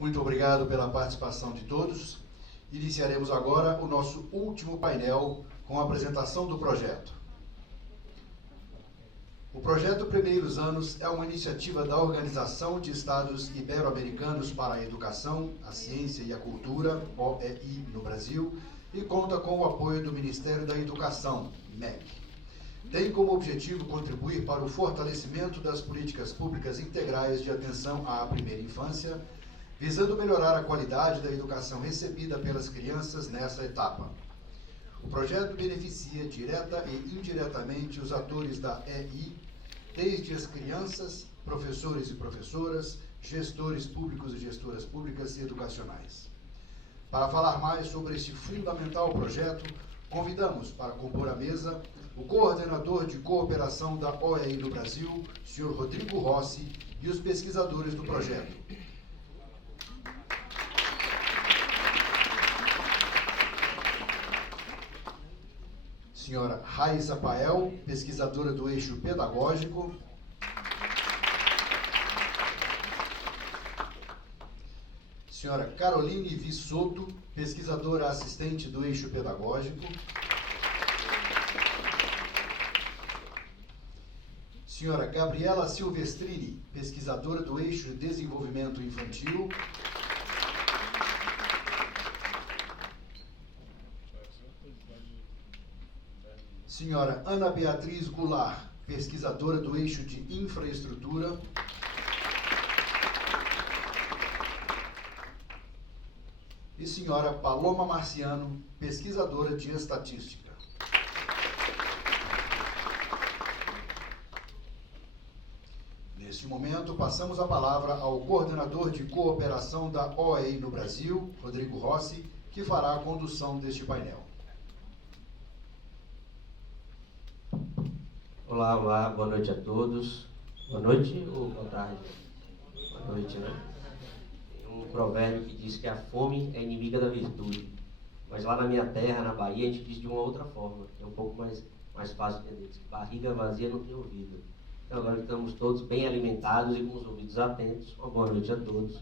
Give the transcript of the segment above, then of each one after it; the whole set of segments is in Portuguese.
Muito obrigado pela participação de todos. Iniciaremos agora o nosso último painel com a apresentação do projeto. O projeto Primeiros Anos é uma iniciativa da Organização de Estados Ibero-Americanos para a Educação, a Ciência e a Cultura, OEI, no Brasil, e conta com o apoio do Ministério da Educação, MEC. Tem como objetivo contribuir para o fortalecimento das políticas públicas integrais de atenção à primeira infância, visando melhorar a qualidade da educação recebida pelas crianças nessa etapa. O projeto beneficia direta e indiretamente os atores da EI, desde as crianças, professores e professoras, gestores públicos e gestoras públicas e educacionais. Para falar mais sobre este fundamental projeto, convidamos para compor a mesa o coordenador de cooperação da OEI no Brasil, Sr. Rodrigo Rossi, e os pesquisadores do projeto. Senhora Raíssa Pael, pesquisadora do eixo pedagógico. Senhora Caroline Vissoto, pesquisadora assistente do eixo pedagógico. Senhora Gabriela Silvestrini, pesquisadora do eixo desenvolvimento infantil. Senhora Ana Beatriz Goulart, pesquisadora do eixo de infraestrutura. E senhora Paloma Marciano, pesquisadora de estatística. Neste momento, passamos a palavra ao coordenador de cooperação da OEI no Brasil, Rodrigo Rossi, que fará a condução deste painel. Olá, boa noite a todos. Boa noite ou boa tarde? Boa noite, né? Tem um provérbio que diz que a fome é inimiga da virtude. Mas lá na minha terra, na Bahia, a gente diz de uma outra forma, que é um pouco mais fácil de entender. Diz que barriga vazia não tem ouvido. Então agora estamos todos bem alimentados e com os ouvidos atentos. Uma boa noite a todos.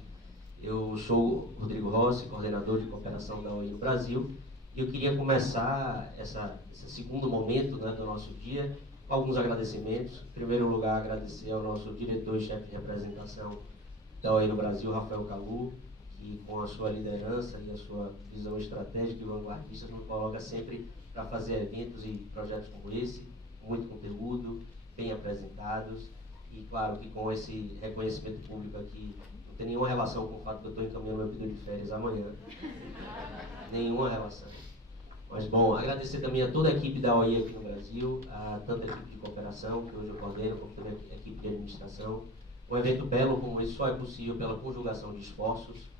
Eu sou o Rodrigo Rossi, coordenador de cooperação da OEI no Brasil. E eu queria começar esse segundo momento, né, do nosso dia alguns agradecimentos. Em primeiro lugar, agradecer ao nosso diretor e chefe de representação da OEI no Brasil, Rafael Calu, que com a sua liderança e a sua visão estratégica e vanguardista nos coloca sempre para fazer eventos e projetos como esse, com muito conteúdo, bem apresentados, e claro que com esse reconhecimento público aqui, não tem nenhuma relação com o fato que eu estou encaminhando meu pedido de férias amanhã. Nenhuma relação. Mas, bom, agradecer também a toda a equipe da OEI aqui no Brasil, a tanta equipe de cooperação, que hoje eu coordeno, como também a equipe de administração. Um evento belo como esse só é possível pela conjugação de esforços,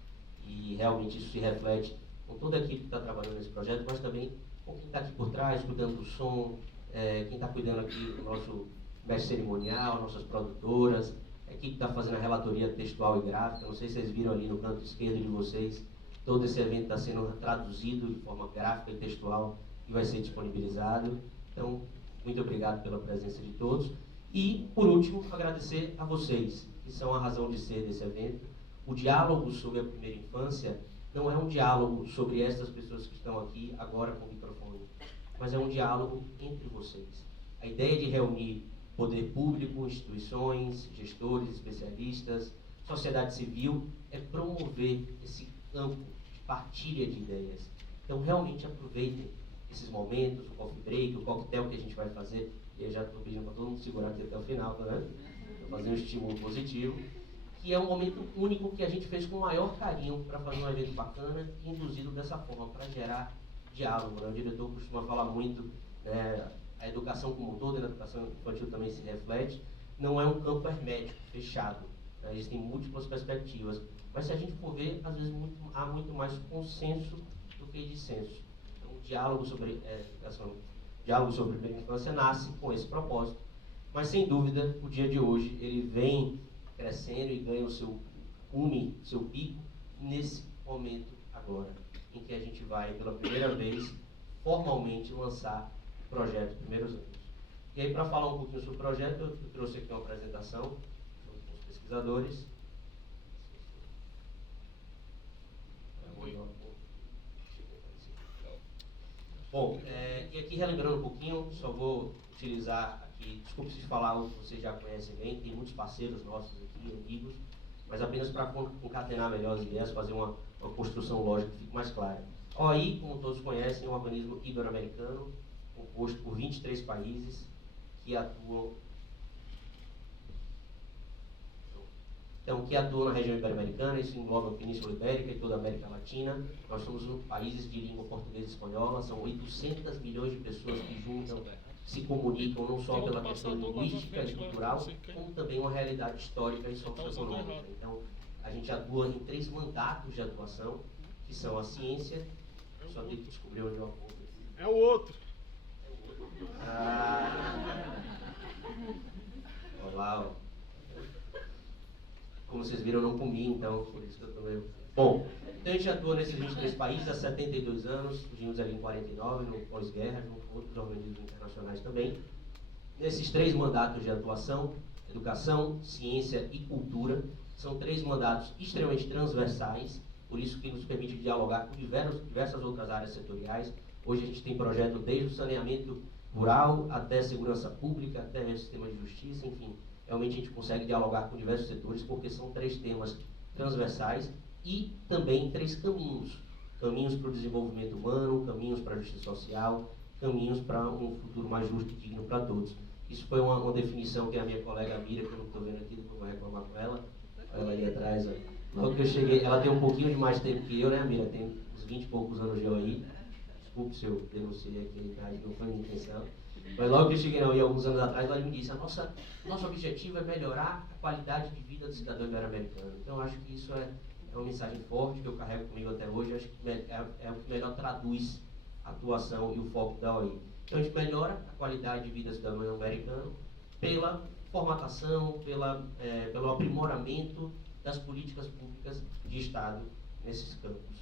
e realmente isso se reflete com toda a equipe que está trabalhando nesse projeto, mas também com quem está aqui por trás, cuidando do som, quem está cuidando aqui do nosso mestre cerimonial, nossas produtoras, a equipe que está fazendo a relatoria textual e gráfica. Não sei se vocês viram ali no canto esquerdo de vocês, todo esse evento está sendo traduzido de forma gráfica e textual e vai ser disponibilizado. Então, muito obrigado pela presença de todos. E, por último, agradecer a vocês, que são a razão de ser desse evento. O diálogo sobre a primeira infância não é um diálogo sobre essas pessoas que estão aqui agora com o microfone, mas é um diálogo entre vocês. A ideia de reunir poder público, instituições, gestores, especialistas, sociedade civil, é promover esse campo de partilha de ideias. Então, realmente aproveitem esses momentos, o coffee break, o coquetel que a gente vai fazer. Eu já estou pedindo para todo mundo segurar aqui até o final, né? Para fazer um estímulo positivo. Que é um momento único que a gente fez com o maior carinho para fazer um evento bacana e induzido dessa forma, para gerar diálogo, né? O diretor costuma falar muito, né? A educação como um todo, e na educação infantil também se reflete, não é um campo hermético, fechado. Né? Existem múltiplas perspectivas. Mas se a gente for ver, às vezes há muito mais consenso do que dissenso. Então, o diálogo sobre educação, diálogo sobre a primeira infância nasce com esse propósito. Mas, sem dúvida, o dia de hoje, ele vem crescendo e ganha o seu cume, seu pico, nesse momento agora, em que a gente vai, pela primeira vez, formalmente lançar o projeto Primeiros Anos. E aí, para falar um pouquinho sobre o projeto, eu trouxe aqui uma apresentação junto com os pesquisadores. Bom, e aqui relembrando um pouquinho, só vou utilizar aqui, desculpe se falar algo que vocês já conhecem bem, tem muitos parceiros nossos aqui, amigos, mas apenas para concatenar melhor as ideias, fazer uma construção lógica que fique mais clara. A OAI, como todos conhecem, é um organismo ibero-americano, composto por 23 países que atuam na região ibero-americana. Isso engloba a Península Ibérica e toda a América Latina. Nós somos países de língua portuguesa e espanhola, são 800 milhões de pessoas que juntam, se comunicam não só pela questão linguística e cultural, como também uma realidade histórica e socioeconômica. Então, a gente atua em 3 mandatos de atuação, que são a ciência, só tem que descobrir onde eu aponto. É o outro. Olá, ó. Como vocês viram, eu não comi, então, por isso que eu também... Bom, então a gente atua nesses 23 países há 72 anos, surgimos ali em 49, no pós-guerra, junto com outros organismos internacionais também. Nesses 3 mandatos de atuação, educação, ciência e cultura, são 3 mandatos extremamente transversais, por isso que nos permite dialogar com diversas outras áreas setoriais. Hoje a gente tem projeto desde o saneamento rural, até segurança pública, até o sistema de justiça, enfim. Realmente a gente consegue dialogar com diversos setores, porque são 3 temas transversais e também 3 caminhos. Caminhos para o desenvolvimento humano, caminhos para a justiça social, caminhos para um futuro mais justo e digno para todos. Isso foi uma definição que a minha colega Mira, que eu não estou vendo aqui, depois vou reclamar com ela ali atrás. Ó. Logo que eu cheguei, ela tem um pouquinho de mais tempo que eu, né, Mira? Tem uns 20 e poucos anos de OAI. Desculpe se eu denunciei aqui, não foi minha intenção. Mas logo que eu cheguei na OAI, alguns anos atrás, ela me disse: nosso objetivo é melhorar a qualidade de vida do cidadão ibero-americano. Então, eu acho que isso é uma mensagem forte que eu carrego comigo até hoje. Eu acho que é o que melhor traduz a atuação e o foco da OAI. Então, a gente melhora a qualidade de vida do cidadão americano pela formatação, pelo aprimoramento das políticas públicas de Estado nesses campos.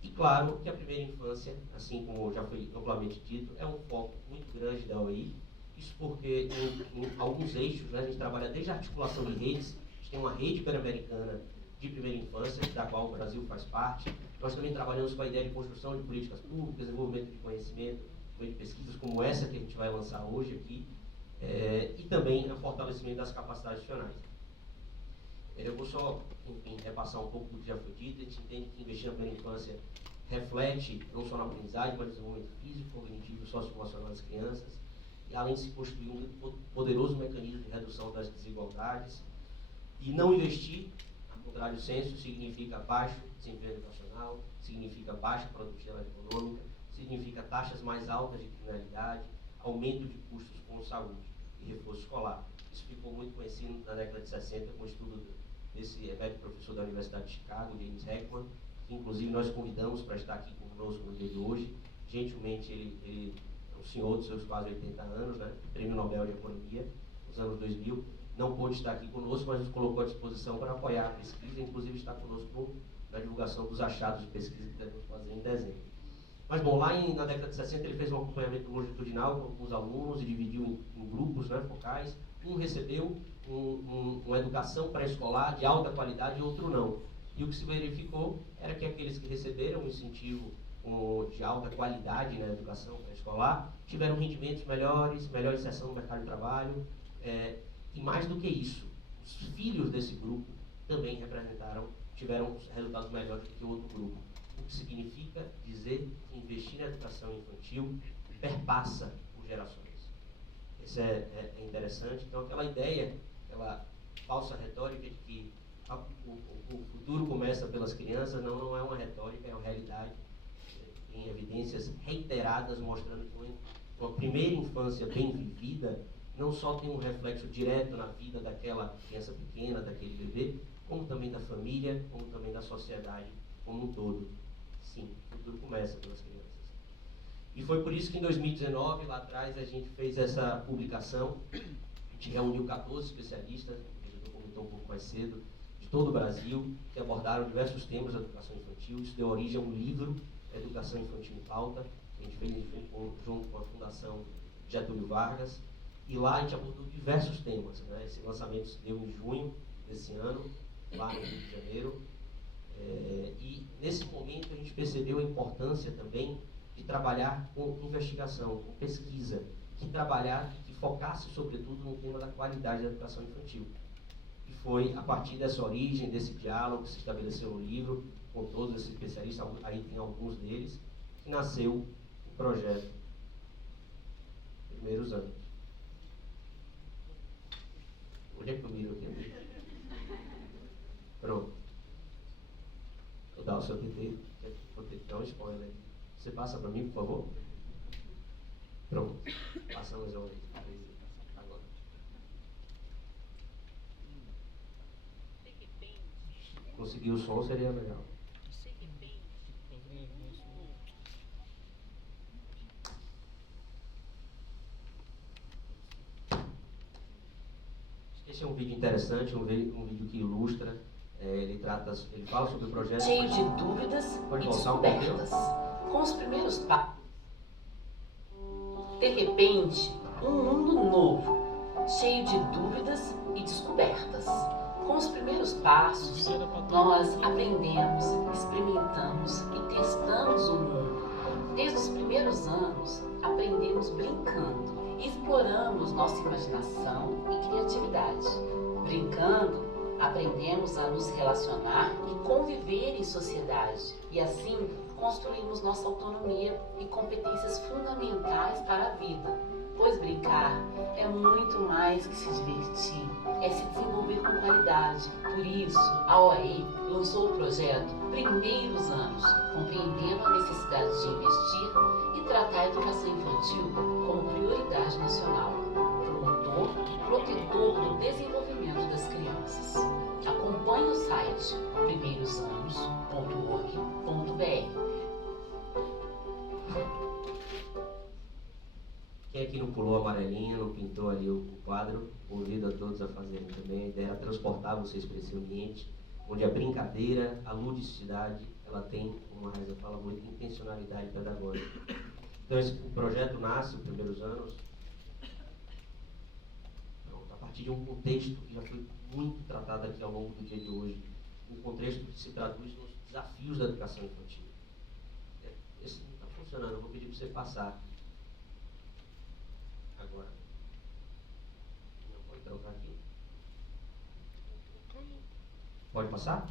E claro que a primeira infância, assim como já foi amplamente dito, é um foco muito grande da OAI. Isso porque em alguns eixos, né, a gente trabalha desde a articulação de redes, a gente tem uma rede pan-americana de primeira infância, da qual o Brasil faz parte. Nós também trabalhamos com a ideia de construção de políticas públicas, desenvolvimento de conhecimento, de pesquisas como essa que a gente vai lançar hoje aqui, e também o fortalecimento das capacidades institucionais. Eu vou só, enfim, repassar um pouco do que já foi dito. A gente entende que investir na primeira infância reflete não só na aprendizagem, mas no desenvolvimento físico, cognitivo e socioemocional das crianças, e além de se construir um poderoso mecanismo de redução das desigualdades. E não investir, ao contrário do senso, significa baixo desemprego educacional, significa baixa produtividade econômica, significa taxas mais altas de criminalidade, aumento de custos com saúde e reforço escolar. Isso ficou muito conhecido na década de 60 com o estudo desse emérito professor da Universidade de Chicago, James Heckman, que inclusive nós convidamos para estar aqui conosco no dia de hoje. Gentilmente, ele é um senhor dos seus quase 80 anos, né, Prêmio Nobel de Economia, nos anos 2000, não pôde estar aqui conosco, mas nos colocou à disposição para apoiar a pesquisa, inclusive está conosco na divulgação dos achados de pesquisa que devemos fazer em dezembro. Mas, bom, lá na década de 60 ele fez um acompanhamento longitudinal com alguns alunos e dividiu em grupos, né, focais. Um recebeu uma educação pré-escolar de alta qualidade e outro não. E o que se verificou era que aqueles que receberam um incentivo de alta qualidade na educação pré-escolar tiveram rendimentos melhores, melhor inserção no mercado de trabalho, e mais do que isso, os filhos desse grupo também tiveram resultados melhores do que o outro grupo. O que significa dizer que investir na educação infantil perpassa por gerações. Isso é interessante. Então, aquela ideia, aquela falsa retórica de que o futuro começa pelas crianças, não é uma retórica, é uma realidade. Tem evidências reiteradas mostrando que uma primeira infância bem vivida não só tem um reflexo direto na vida daquela criança pequena, daquele bebê, como também da família, como também da sociedade como um todo. Sim, o futuro começa pelas crianças. E foi por isso que em 2019, lá atrás, a gente fez essa publicação. A gente reuniu 14 especialistas, a gente comentou um pouco mais cedo, de todo o Brasil, que abordaram diversos temas da educação infantil. Isso deu origem a um livro, Educação Infantil em Pauta, que a gente fez junto com a Fundação Getúlio Vargas. E lá a gente abordou diversos temas, né? Esse lançamento se deu em junho desse ano, lá no Rio de Janeiro. E nesse momento a gente percebeu a importância também de trabalhar com investigação, com pesquisa, que focasse sobretudo no tema da qualidade da educação infantil. E foi a partir dessa origem, desse diálogo que se estabeleceu no livro, com todos esses especialistas, aí tem alguns deles, que nasceu o projeto Primeiros Anos. Onde é que eu miro aqui? Pronto. Vou dar o seu TT, vou ter que dar um spoiler. Você passa para mim, por favor? Pronto. Passamos agora. Conseguir o som seria legal. Esse é um vídeo interessante, um vídeo que ilustra, ele fala sobre o projeto. Cheio de dúvidas e descobertas. Com os primeiros passos. De repente, um mundo novo, cheio de dúvidas e descobertas. Com os primeiros passos, nós aprendemos, experimentamos e testamos o mundo. Desde os primeiros anos, aprendemos brincando. Exploramos nossa imaginação e criatividade. Brincando, aprendemos a nos relacionar e conviver em sociedade. E assim, construímos nossa autonomia e competências fundamentais para a vida. Pois brincar é muito mais que se divertir, é se desenvolver com qualidade. Por isso, a OAI lançou o projeto Primeiros Anos, compreendendo a necessidade de investir e tratar a educação infantil como prioridade nacional, promotor e protetor do desenvolvimento das crianças. Acompanhe o site primeirosanos.org.br. Quem aqui não pulou a amarelinha, não pintou ali o quadro, convido a todos a fazerem também. A ideia era transportar vocês para esse ambiente onde a brincadeira, a ludicidade, ela tem, como a Raiza fala muito, intencionalidade pedagógica. Então o projeto nasce, os Primeiros Anos, a partir de um contexto que já foi muito tratado aqui ao longo do dia de hoje, um contexto que se traduz nos desafios da educação infantil. Esse não está funcionando, eu vou pedir para você passar. Agora. Não pode trocar aqui. Pode passar?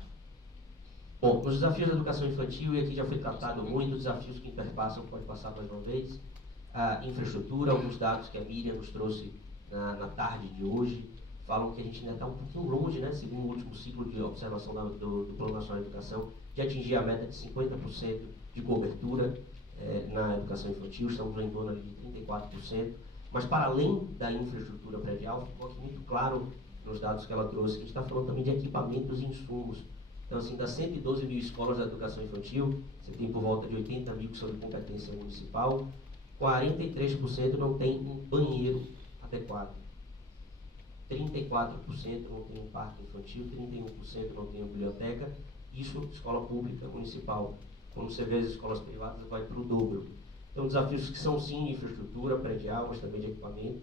Bom, os desafios da educação infantil, e aqui já foi tratado muito, os desafios que interpassam, pode passar mais uma vez. A infraestrutura, alguns dados que a Miriam nos trouxe na tarde de hoje, falam que a gente ainda está um pouquinho longe, né, segundo o último ciclo de observação do Plano Nacional de Educação, de atingir a meta de 50% de cobertura na educação infantil, estamos em torno de 34%. Mas, para além da infraestrutura predial, ficou aqui muito claro nos dados que ela trouxe, que a gente está falando também de equipamentos e insumos. Então, assim, das 112 mil escolas da educação infantil, você tem por volta de 80 mil que são de competência municipal, 43% não tem um banheiro adequado, 34% não tem um parque infantil, 31% não tem uma biblioteca, isso escola pública municipal. Quando você vê as escolas privadas, vai para o dobro. Então, desafios que são, sim, de infraestrutura predial, mas também de equipamento.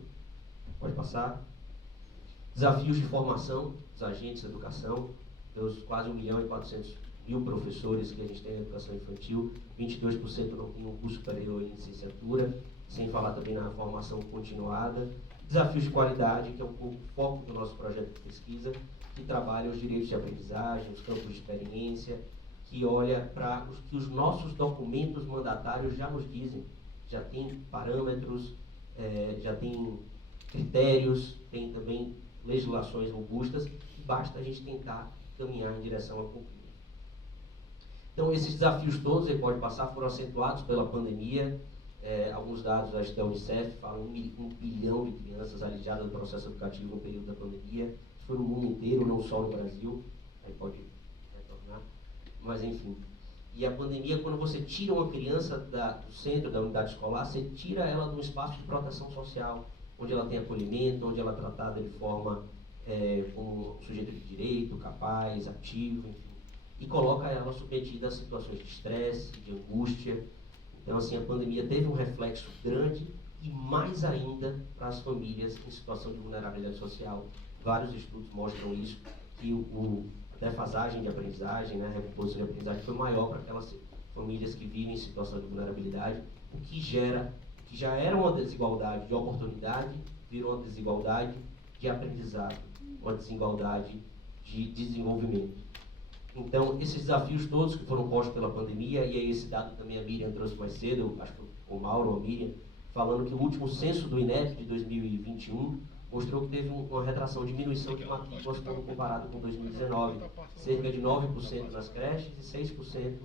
Pode passar. Desafios de formação dos agentes de educação, dos quase 1.400.000 professores que a gente tem na educação infantil, 22% não tem um curso superior em licenciatura, sem falar também na formação continuada. Desafios de qualidade, que é um pouco o foco do nosso projeto de pesquisa, que trabalha os direitos de aprendizagem, os campos de experiência, que olha para o que os nossos documentos mandatários já nos dizem. Já tem parâmetros, já tem critérios, tem também legislações robustas, e basta a gente tentar caminhar em direção a cumprir. Então, esses desafios todos, ele pode passar, foram acentuados pela pandemia. Alguns dados da Unicef falam 1 bilhão de crianças alijadas do processo educativo no período da pandemia. Isso foi no mundo inteiro, não só no Brasil. Aí pode retornar. Mas, enfim. E a pandemia, quando você tira uma criança do centro da unidade escolar, você tira ela de um espaço de proteção social, onde ela tem acolhimento, onde ela é tratada de forma como sujeito de direito, capaz, ativo, enfim, e coloca ela submetida a situações de estresse, de angústia. Então, assim, a pandemia teve um reflexo grande e mais ainda para as famílias em situação de vulnerabilidade social. Vários estudos mostram isso, que a defasagem de aprendizagem, né, a recomposição de aprendizagem foi maior para aquelas famílias que vivem em situação de vulnerabilidade, o que já era uma desigualdade de oportunidade, virou uma desigualdade de aprendizado, uma desigualdade de desenvolvimento. Então, esses desafios todos que foram postos pela pandemia, e aí esse dado também a Miriam trouxe mais cedo, acho que o Mauro ou a Miriam, falando que o último censo do INEP de 2021 mostrou que teve uma retração, diminuição de matrículas quando comparado com 2019, cerca de 9% nas creches e 6%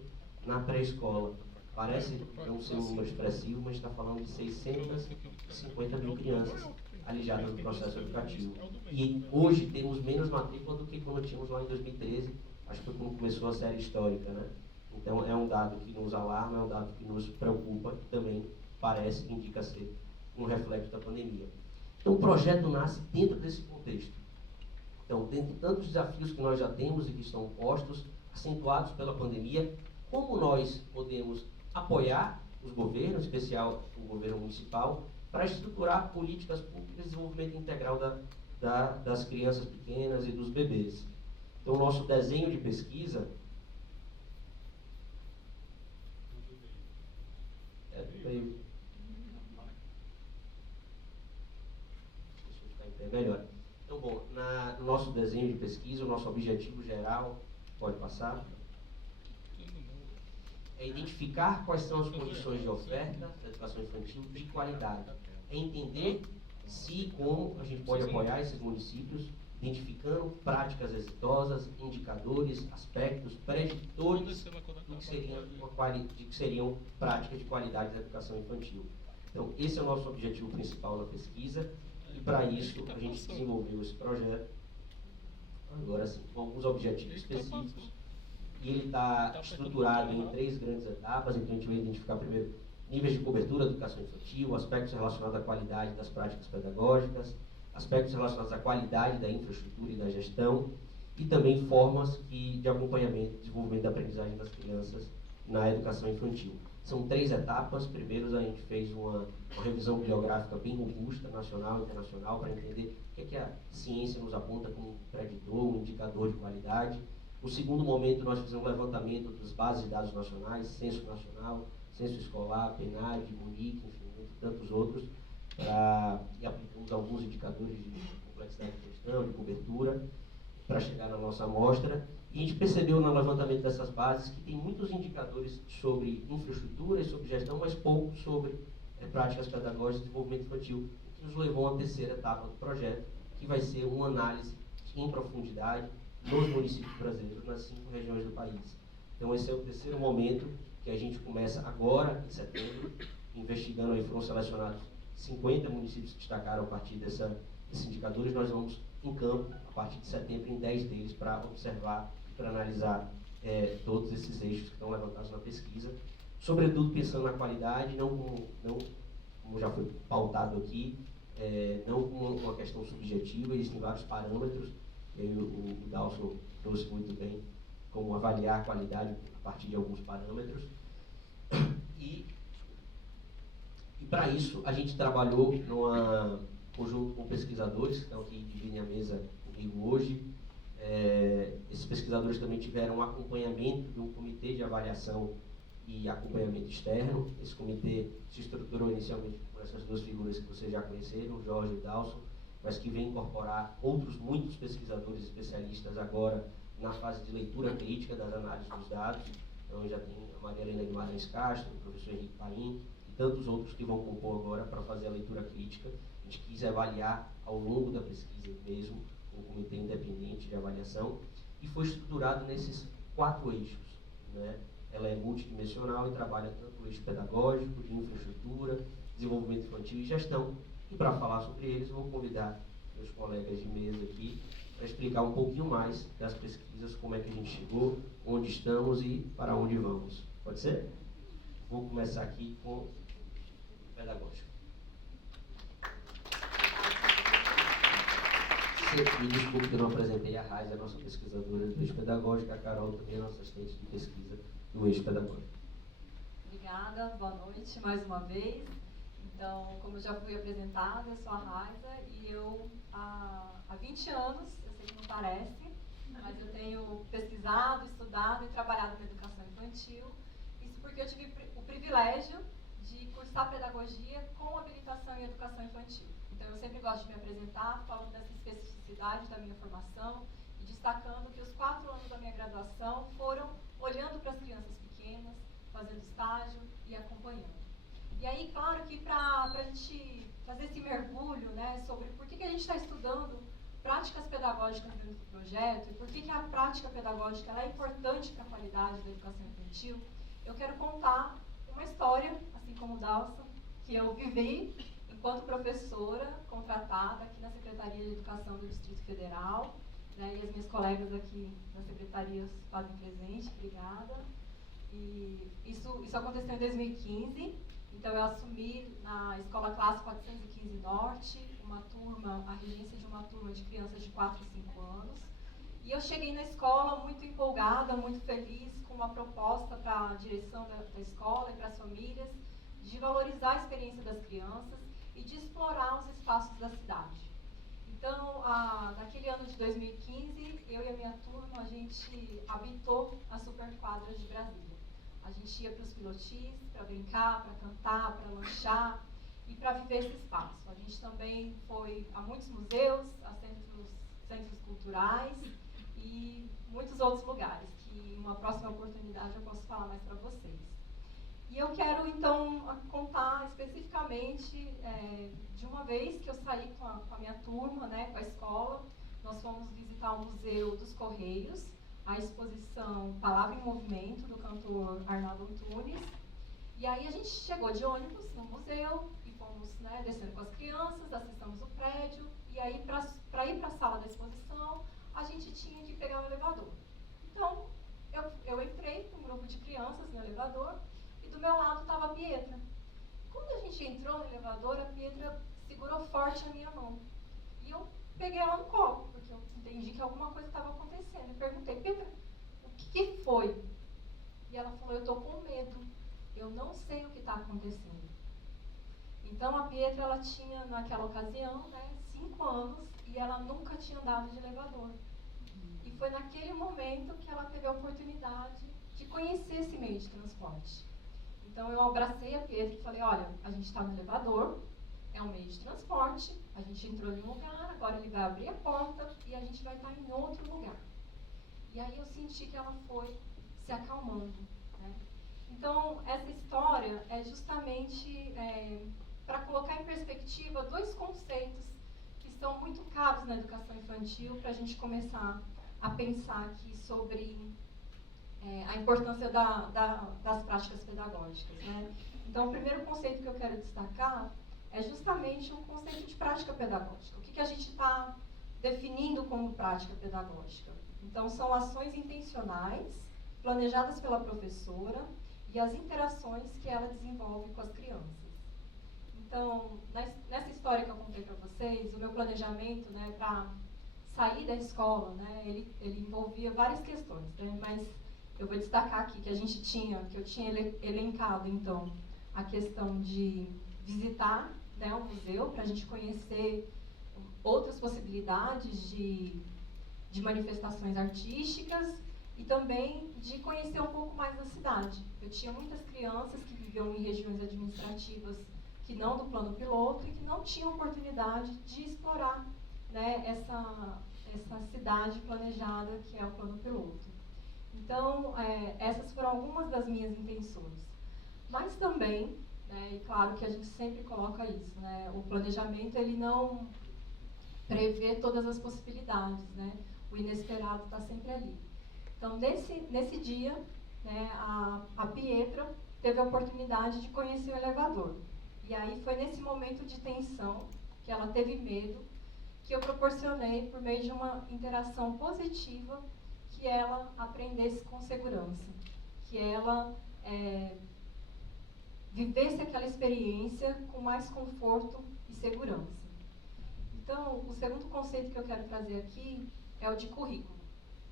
na pré-escola. Parece não ser um número expressivo, mas está falando de 650 mil crianças alijadas do processo educativo. E hoje temos menos matrícula do que quando tínhamos lá em 2013, acho que foi quando começou a série histórica, né? Então é um dado que nos alarma, é um dado que nos preocupa e também parece que indica ser um reflexo da pandemia. Então o projeto nasce dentro desse contexto. Então, dentre tantos desafios que nós já temos e que estão postos, acentuados pela pandemia, como nós podemos apoiar os governos, em especial o governo municipal, para estruturar políticas públicas de desenvolvimento integral das crianças pequenas e dos bebês. Então, o nosso desenho de pesquisa melhor. Então, bom, no nosso desenho de pesquisa, o nosso objetivo geral, pode passar, é identificar quais são as condições de oferta da educação infantil de qualidade. É entender se e como a gente pode apoiar esses municípios, identificando práticas exitosas, indicadores, aspectos, preditores do que seriam práticas de qualidade da educação infantil. Então, esse é o nosso objetivo principal na pesquisa, e para isso a gente desenvolveu esse projeto, agora sim, com alguns objetivos específicos, e ele está estruturado em 3 grandes etapas. Então a gente vai identificar primeiro níveis de cobertura da educação infantil, aspectos relacionados à qualidade das práticas pedagógicas, aspectos relacionados à qualidade da infraestrutura e da gestão, e também formas de acompanhamento e desenvolvimento da aprendizagem das crianças na educação infantil. São 3 etapas. Primeiro, a gente fez uma revisão bibliográfica bem robusta, nacional e internacional, para entender o que a ciência nos aponta como preditor, um indicador de qualidade. No segundo momento, nós fizemos um levantamento das bases de dados nacionais, Censo Nacional, Censo Escolar, PNAD, Munique, enfim, entre tantos outros, e aplicamos alguns indicadores de complexidade de gestão, de cobertura, para chegar na nossa amostra. E a gente percebeu no levantamento dessas bases que tem muitos indicadores sobre infraestrutura e sobre gestão, mas pouco sobre práticas pedagógicas e desenvolvimento infantil, o que nos levou a uma terceira etapa do projeto, que vai ser uma análise em profundidade nos municípios brasileiros, nas 5 regiões do país. Então esse é o terceiro momento que a gente começa agora, em setembro, investigando. Aí foram selecionados 50 municípios que destacaram a partir desses indicadores. Nós vamos em campo, a partir de setembro, em 10 deles, para observar e para analisar todos esses eixos que estão levantados na pesquisa, sobretudo pensando na qualidade, não como já foi pautado aqui, não como uma questão subjetiva. Existem vários parâmetros, e aí o Dalson trouxe muito bem como avaliar a qualidade a partir de alguns parâmetros. E para isso a gente trabalhou numa conjunto com pesquisadores que estão aqui dividem a mesa comigo hoje. Esses pesquisadores também tiveram um acompanhamento de um comitê de avaliação e acompanhamento externo. Esse comitê se estruturou inicialmente com essas 2 figuras que vocês já conheceram, o Jorge e o Dalson, mas que vem incorporar muitos pesquisadores especialistas agora na fase de leitura crítica das análises dos dados. Então já tem a Maria Helena Guimarães Castro, o professor Henrique Paim e tantos outros que vão compor agora para fazer a leitura crítica. A gente quis avaliar ao longo da pesquisa mesmo, um comitê independente de avaliação, e foi estruturado nesses 4 eixos, né? Ela é multidimensional e trabalha tanto o eixo pedagógico, de infraestrutura, desenvolvimento infantil e gestão. E para falar sobre eles, eu vou convidar meus colegas de mesa aqui para explicar um pouquinho mais das pesquisas, como é que a gente chegou, onde estamos e para onde vamos. Pode ser? Vou começar aqui com o pedagógico. Me desculpe que eu não apresentei a Raiz, a nossa pesquisadora do eixo pedagógico, a Carol também é nossa assistente de pesquisa do eixo pedagógico. Obrigada, boa noite mais uma vez. Então, como eu já fui apresentada, eu sou a Raiza e eu há 20 anos, eu sei que não parece, mas eu tenho pesquisado, estudado e trabalhado na educação infantil. Isso porque eu tive o privilégio de cursar pedagogia com habilitação em educação infantil. Então, eu sempre gosto de me apresentar falando dessa especificidade da minha formação e destacando que os 4 anos da minha graduação foram olhando para as crianças pequenas, fazendo estágio e acompanhando. E aí, claro que para a gente fazer esse mergulho, né, sobre por que a gente está estudando práticas pedagógicas dentro do projeto e por que a prática pedagógica ela é importante para a qualidade da educação infantil, eu quero contar uma história, assim como o Dalson, que eu vivi enquanto professora contratada aqui na Secretaria de Educação do Distrito Federal, né, e as minhas colegas aqui na Secretaria fazem presente, obrigada. E isso aconteceu em 2015, então eu assumi na Escola Classe 415 Norte, a regência de uma turma de crianças de 4 a 5 anos. E eu cheguei na escola muito empolgada, muito feliz, com uma proposta para a direção da escola e para as famílias, de valorizar a experiência das crianças e de explorar os espaços da cidade. Então, naquele ano de 2015, eu e a minha turma, a gente habitou as superquadras de Brasília. A gente ia para os pilotis, para brincar, para cantar, para lanchar e para viver esse espaço. A gente também foi a muitos museus, a centros culturais e muitos outros lugares, que em uma próxima oportunidade eu posso falar mais para vocês. E eu quero, então, contar especificamente de uma vez que eu saí com a minha turma, né, com a escola. Nós fomos visitar o Museu dos Correios, a exposição Palavra em Movimento, do cantor Arnaldo Antunes. E aí a gente chegou de ônibus no museu e fomos, né, descendo com as crianças, acessamos o prédio. E aí, para ir para a sala da exposição, a gente tinha que pegar um elevador. Então, eu entrei com um grupo de crianças no elevador, e do meu lado estava a Pietra. Quando a gente entrou no elevador, a Pietra segurou forte a minha mão. E eu peguei ela no colo, porque eu entendi que alguma coisa estava acontecendo. E perguntei, Pietra, o que foi? E ela falou, eu estou com medo. Eu não sei o que está acontecendo. Então, a Pietra, ela tinha, naquela ocasião, né, 5 anos, e ela nunca tinha andado de elevador. E foi naquele momento que ela teve a oportunidade de conhecer esse meio de transporte. Então, eu abracei a Pietra e falei, olha, a gente está no elevador, é um meio de transporte, a gente entrou em um lugar, agora ele vai abrir a porta e a gente vai estar em outro lugar. E aí eu senti que ela foi se acalmando, né? Então, essa história é justamente para colocar em perspectiva 2 conceitos que são muito caros na educação infantil, para a gente começar a pensar aqui sobre a importância das práticas pedagógicas, né? Então, o primeiro conceito que eu quero destacar é justamente o conceito de prática pedagógica. O que a gente está definindo como prática pedagógica? Então, são ações intencionais, planejadas pela professora, e as interações que ela desenvolve com as crianças. Então, nessa história que eu contei para vocês, o meu planejamento, né, para sair da escola, né, ele envolvia várias questões, né, mas eu vou destacar aqui que eu tinha elencado, então, a questão de visitar, né, o museu, para a gente conhecer outras possibilidades de manifestações artísticas e também de conhecer um pouco mais da cidade. Eu tinha muitas crianças que viviam em regiões administrativas que não do plano piloto e que não tinham oportunidade de explorar, né, essa cidade planejada que é o plano piloto. Então, essas foram algumas das minhas intenções. Mas também, né, e claro que a gente sempre coloca isso, né, o planejamento ele não prevê todas as possibilidades, né, o inesperado está sempre ali. Então, nesse dia, né, a Pietra teve a oportunidade de conhecer o elevador. E aí foi nesse momento de tensão, que ela teve medo, que eu proporcionei, por meio de uma interação positiva, que ela aprendesse com segurança, que ela vivesse aquela experiência com mais conforto e segurança. Então, o segundo conceito que eu quero trazer aqui é o de currículo.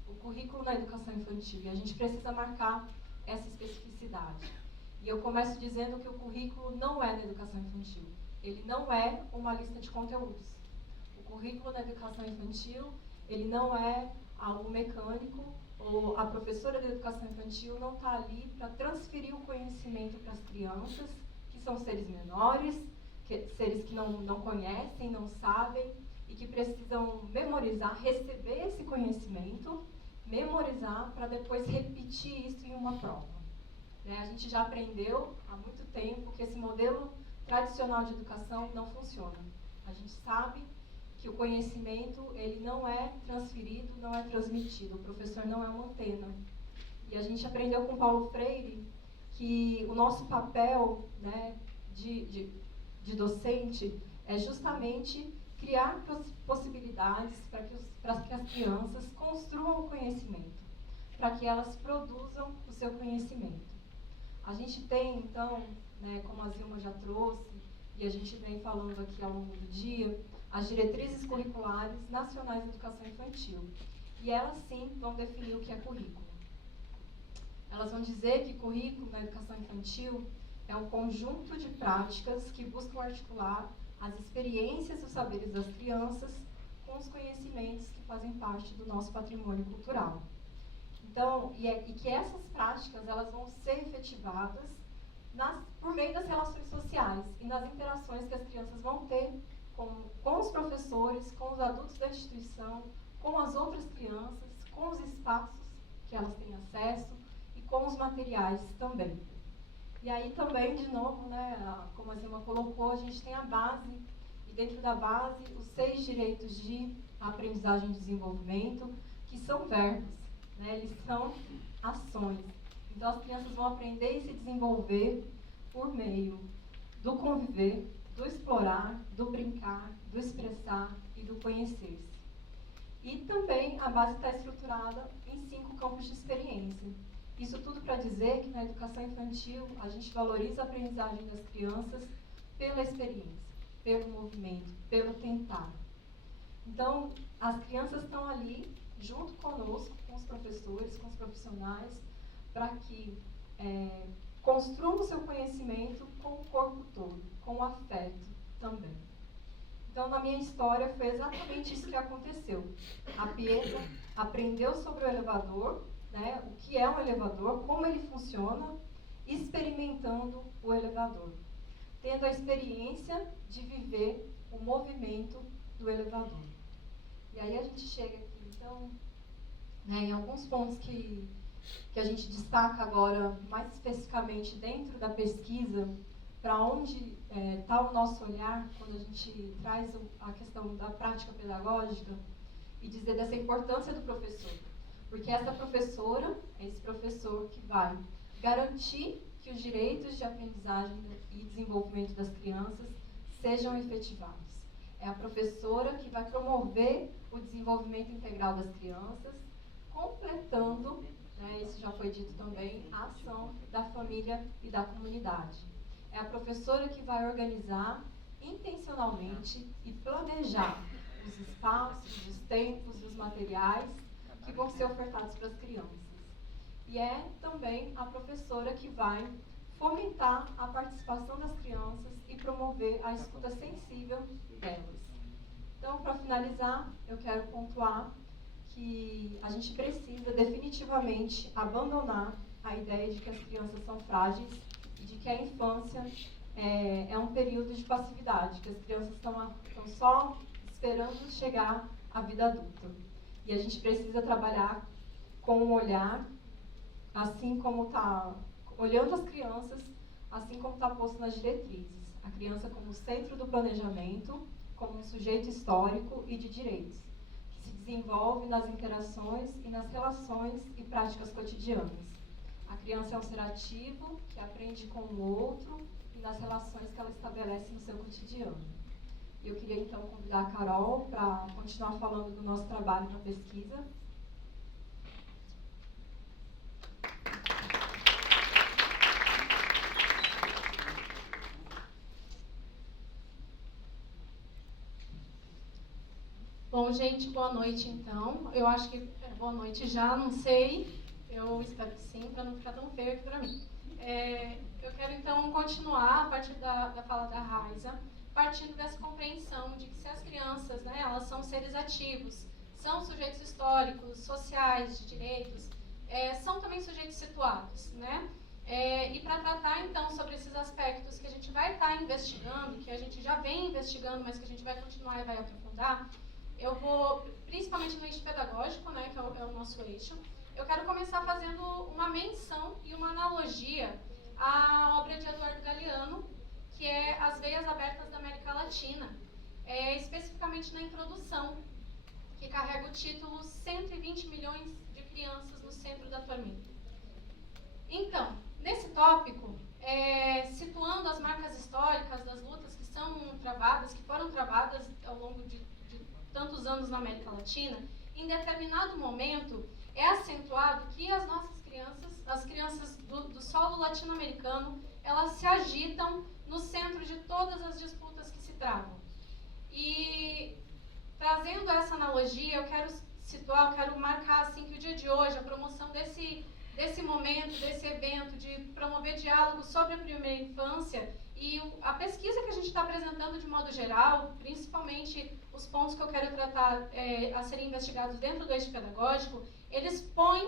O currículo na educação infantil, e a gente precisa marcar essa especificidade. E eu começo dizendo que o currículo não é na educação infantil. Ele não é uma lista de conteúdos. O currículo na educação infantil, ele não é algo mecânico ou a professora de educação infantil não está ali para transferir o conhecimento para as crianças, que são seres menores, seres que não conhecem, não sabem, e que precisam memorizar, receber esse conhecimento, memorizar para depois repetir isso em uma prova. A gente já aprendeu há muito tempo que esse modelo tradicional de educação não funciona. A gente sabe que o conhecimento ele não é transferido, não é transmitido. O professor não é uma antena. E a gente aprendeu com Paulo Freire que o nosso papel, né, de docente é justamente criar possibilidades para que as crianças construam o conhecimento, para que elas produzam o seu conhecimento. A gente tem, então, né, como a Zilma já trouxe, e a gente vem falando aqui ao longo do dia, as diretrizes curriculares nacionais de educação infantil. E elas, sim, vão definir o que é currículo. Elas vão dizer que currículo na educação infantil é um conjunto de práticas que buscam articular as experiências e os saberes das crianças com os conhecimentos que fazem parte do nosso patrimônio cultural. Então, e que essas práticas elas vão ser efetivadas por meio das relações sociais e nas interações que as crianças vão ter com os professores, com os adultos da instituição, com as outras crianças, com os espaços que elas têm acesso e com os materiais também. E aí também, de novo, né, como a Zilma colocou, a gente tem a base, e dentro da base, os 6 direitos de aprendizagem e desenvolvimento, que são verbos, né, eles são ações. Então as crianças vão aprender e se desenvolver por meio do conviver, do explorar, do brincar, do expressar e do conhecer-se. E também a base está estruturada em 5 campos de experiência. Isso tudo para dizer que na educação infantil a gente valoriza a aprendizagem das crianças pela experiência, pelo movimento, pelo tentar. Então, as crianças estão ali junto conosco, com os professores, com os profissionais, para que construam o seu conhecimento com o corpo todo, com o afeto também. Então, na minha história, foi exatamente isso que aconteceu. A Pietra aprendeu sobre o elevador, né, o que é um elevador, como ele funciona, experimentando o elevador, tendo a experiência de viver o movimento do elevador. E aí a gente chega aqui, então, né, em alguns pontos que a gente destaca agora, mais especificamente dentro da pesquisa, para onde está o nosso olhar quando a gente traz a questão da prática pedagógica e dizer dessa importância do professor. Porque essa professora, esse professor que vai garantir que os direitos de aprendizagem e desenvolvimento das crianças sejam efetivados. É a professora que vai promover o desenvolvimento integral das crianças, completando, né, isso já foi dito também, a ação da família e da comunidade. É a professora que vai organizar intencionalmente e planejar os espaços, os tempos, os materiais que vão ser ofertados para as crianças. E é também a professora que vai fomentar a participação das crianças e promover a escuta sensível delas. Então, para finalizar, eu quero pontuar que a gente precisa definitivamente abandonar a ideia de que as crianças são frágeis e de que a infância é um período de passividade, que as crianças estão só esperando chegar à vida adulta. E a gente precisa trabalhar com um olhar, assim como está, olhando as crianças, assim como está posto nas diretrizes. A criança como centro do planejamento, como um sujeito histórico e de direitos, que se desenvolve nas interações e nas relações e práticas cotidianas. A criança é um ser ativo, que aprende com o outro e nas relações que ela estabelece no seu cotidiano. Eu queria, então, convidar a Carol para continuar falando do nosso trabalho na pesquisa. Bom, gente, boa noite, então. Eu acho que boa noite já, não sei. Eu espero que sim, para não ficar tão feio aqui para mim. Eu quero, então, continuar a partir da fala da Raiza, partindo dessa compreensão de que se as crianças, né, elas são seres ativos, são sujeitos históricos, sociais, de direitos, são também sujeitos situados, né? E para tratar, então, sobre esses aspectos que a gente vai estar investigando, que a gente já vem investigando, mas que a gente vai continuar e vai aprofundar, eu vou, principalmente no eixo pedagógico, né, que é o nosso eixo, eu quero começar fazendo uma menção e uma analogia à obra de Eduardo Galeano, que é As Veias Abertas da América Latina, especificamente na introdução, que carrega o título 120 milhões de crianças no centro da tormenta. Então, nesse tópico, situando as marcas históricas das lutas que foram travadas ao longo de tantos anos na América Latina, em determinado momento é acentuado que as nossas crianças, as crianças do solo latino-americano, elas se agitam no centro de todas as disputas que se travam. E trazendo essa analogia, eu quero marcar assim que o dia de hoje, a promoção desse momento, desse evento, de promover diálogo sobre a primeira infância e a pesquisa que a gente está apresentando de modo geral, principalmente os pontos que eu quero tratar a serem investigados dentro do eixo pedagógico, eles põem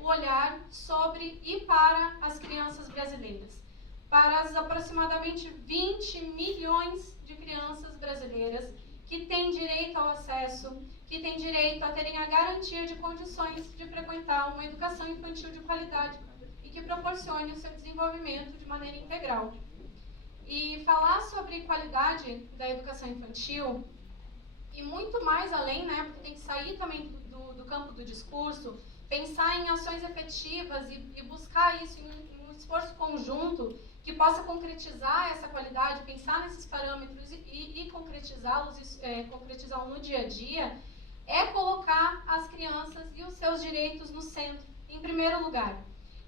o olhar sobre e para as crianças brasileiras, para as aproximadamente 20 milhões de crianças brasileiras que têm direito ao acesso, que têm direito a terem a garantia de condições de frequentar uma educação infantil de qualidade e que proporcione o seu desenvolvimento de maneira integral. E falar sobre qualidade da educação infantil, e muito mais além, né, porque tem que sair também do campo do discurso, pensar em ações efetivas e buscar isso em um esforço conjunto que possa concretizar essa qualidade, pensar nesses parâmetros e concretizá-los, concretizá-los no dia a dia, é colocar as crianças e os seus direitos no centro, em primeiro lugar.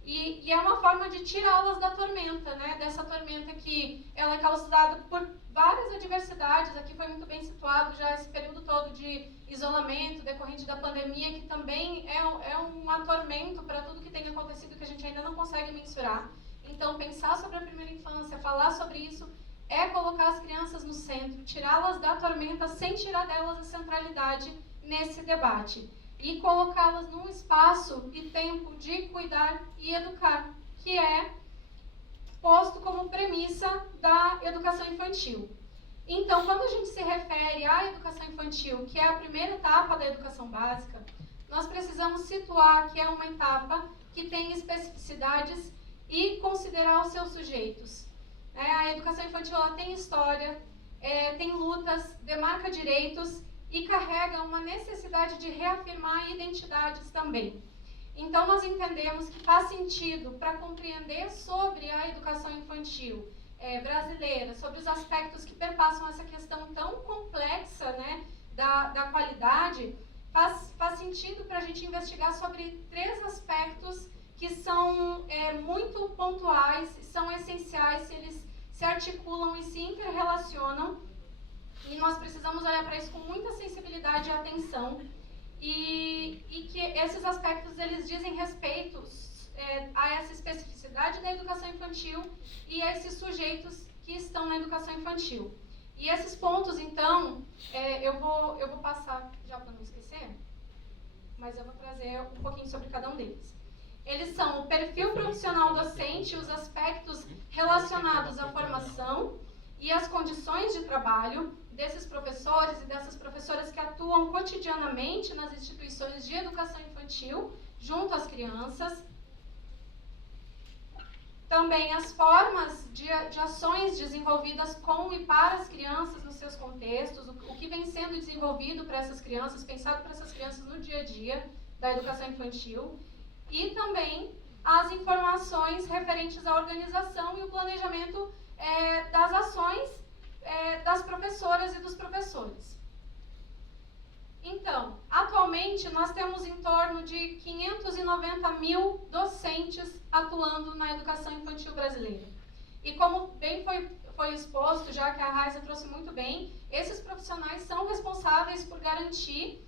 E é uma forma de tirá-las da tormenta, né? Dessa tormenta que ela é causada por várias adversidades. Aqui foi muito bem situado já esse período todo de isolamento decorrente da pandemia, que também é um atormento para tudo que tem acontecido que a gente ainda não consegue mensurar. Então, pensar sobre a primeira infância, falar sobre isso, é colocar as crianças no centro, tirá-las da tormenta sem tirar delas a centralidade nesse debate. E colocá-las num espaço e tempo de cuidar e educar, que é posto como premissa da educação infantil. Então, quando a gente se refere à educação infantil, que é a primeira etapa da educação básica, nós precisamos situar que é uma etapa que tem especificidades e considerar os seus sujeitos. A educação infantil ela tem história, tem lutas, demarca direitos e carrega uma necessidade de reafirmar identidades também. Então, nós entendemos que faz sentido para compreender sobre a educação infantil brasileira, sobre os aspectos que perpassam essa questão tão complexa, né, da qualidade, faz sentido para a gente investigar sobre 3 aspectos que são muito pontuais, são essenciais, eles se articulam e se interrelacionam, e nós precisamos olhar para isso com muita sensibilidade e atenção, e que esses aspectos eles dizem respeito a essa especificidade da educação infantil e a esses sujeitos que estão na educação infantil. E esses pontos, então, eu vou passar já para não esquecer, mas eu vou trazer um pouquinho sobre cada um deles. Eles são o perfil profissional docente, os aspectos relacionados à formação e as condições de trabalho desses professores e dessas professoras que atuam cotidianamente nas instituições de educação infantil, junto às crianças. Também as formas de ações desenvolvidas com e para as crianças nos seus contextos, o que vem sendo desenvolvido para essas crianças, pensado para essas crianças no dia a dia da educação infantil. E também as informações referentes à organização e o planejamento das ações das professoras e dos professores. Então, atualmente nós temos em torno de 590 mil docentes atuando na educação infantil brasileira. E como bem foi exposto, já que a Raíssa trouxe muito bem, esses profissionais são responsáveis por garantir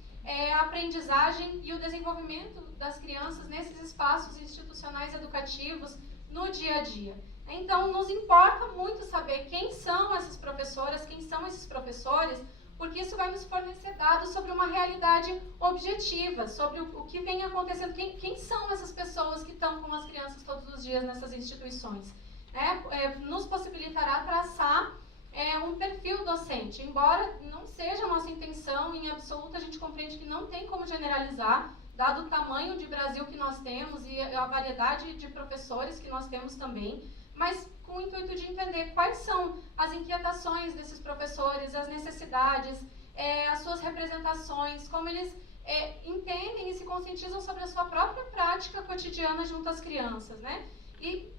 a aprendizagem e o desenvolvimento das crianças nesses espaços institucionais educativos no dia a dia. Então, nos importa muito saber quem são essas professoras, quem são esses professores, porque isso vai nos fornecer dados sobre uma realidade objetiva, sobre o que vem acontecendo, quem são essas pessoas que estão com as crianças todos os dias nessas instituições. Nos possibilitará traçar um perfil docente, embora não seja a nossa intenção em absoluto, a gente compreende que não tem como generalizar, dado o tamanho de Brasil que nós temos e a variedade de professores que nós temos também, mas com o intuito de entender quais são as inquietações desses professores, as necessidades, as suas representações, como eles entendem e se conscientizam sobre a sua própria prática cotidiana junto às crianças, né? E,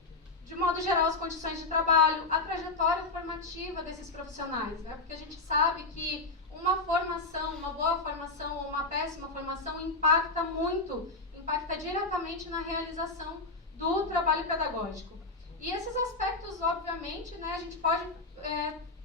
de modo geral, as condições de trabalho, a trajetória formativa desses profissionais, né? Porque a gente sabe que uma formação, uma boa formação ou uma péssima formação impacta diretamente na realização do trabalho pedagógico. E esses aspectos, obviamente, né, a gente pode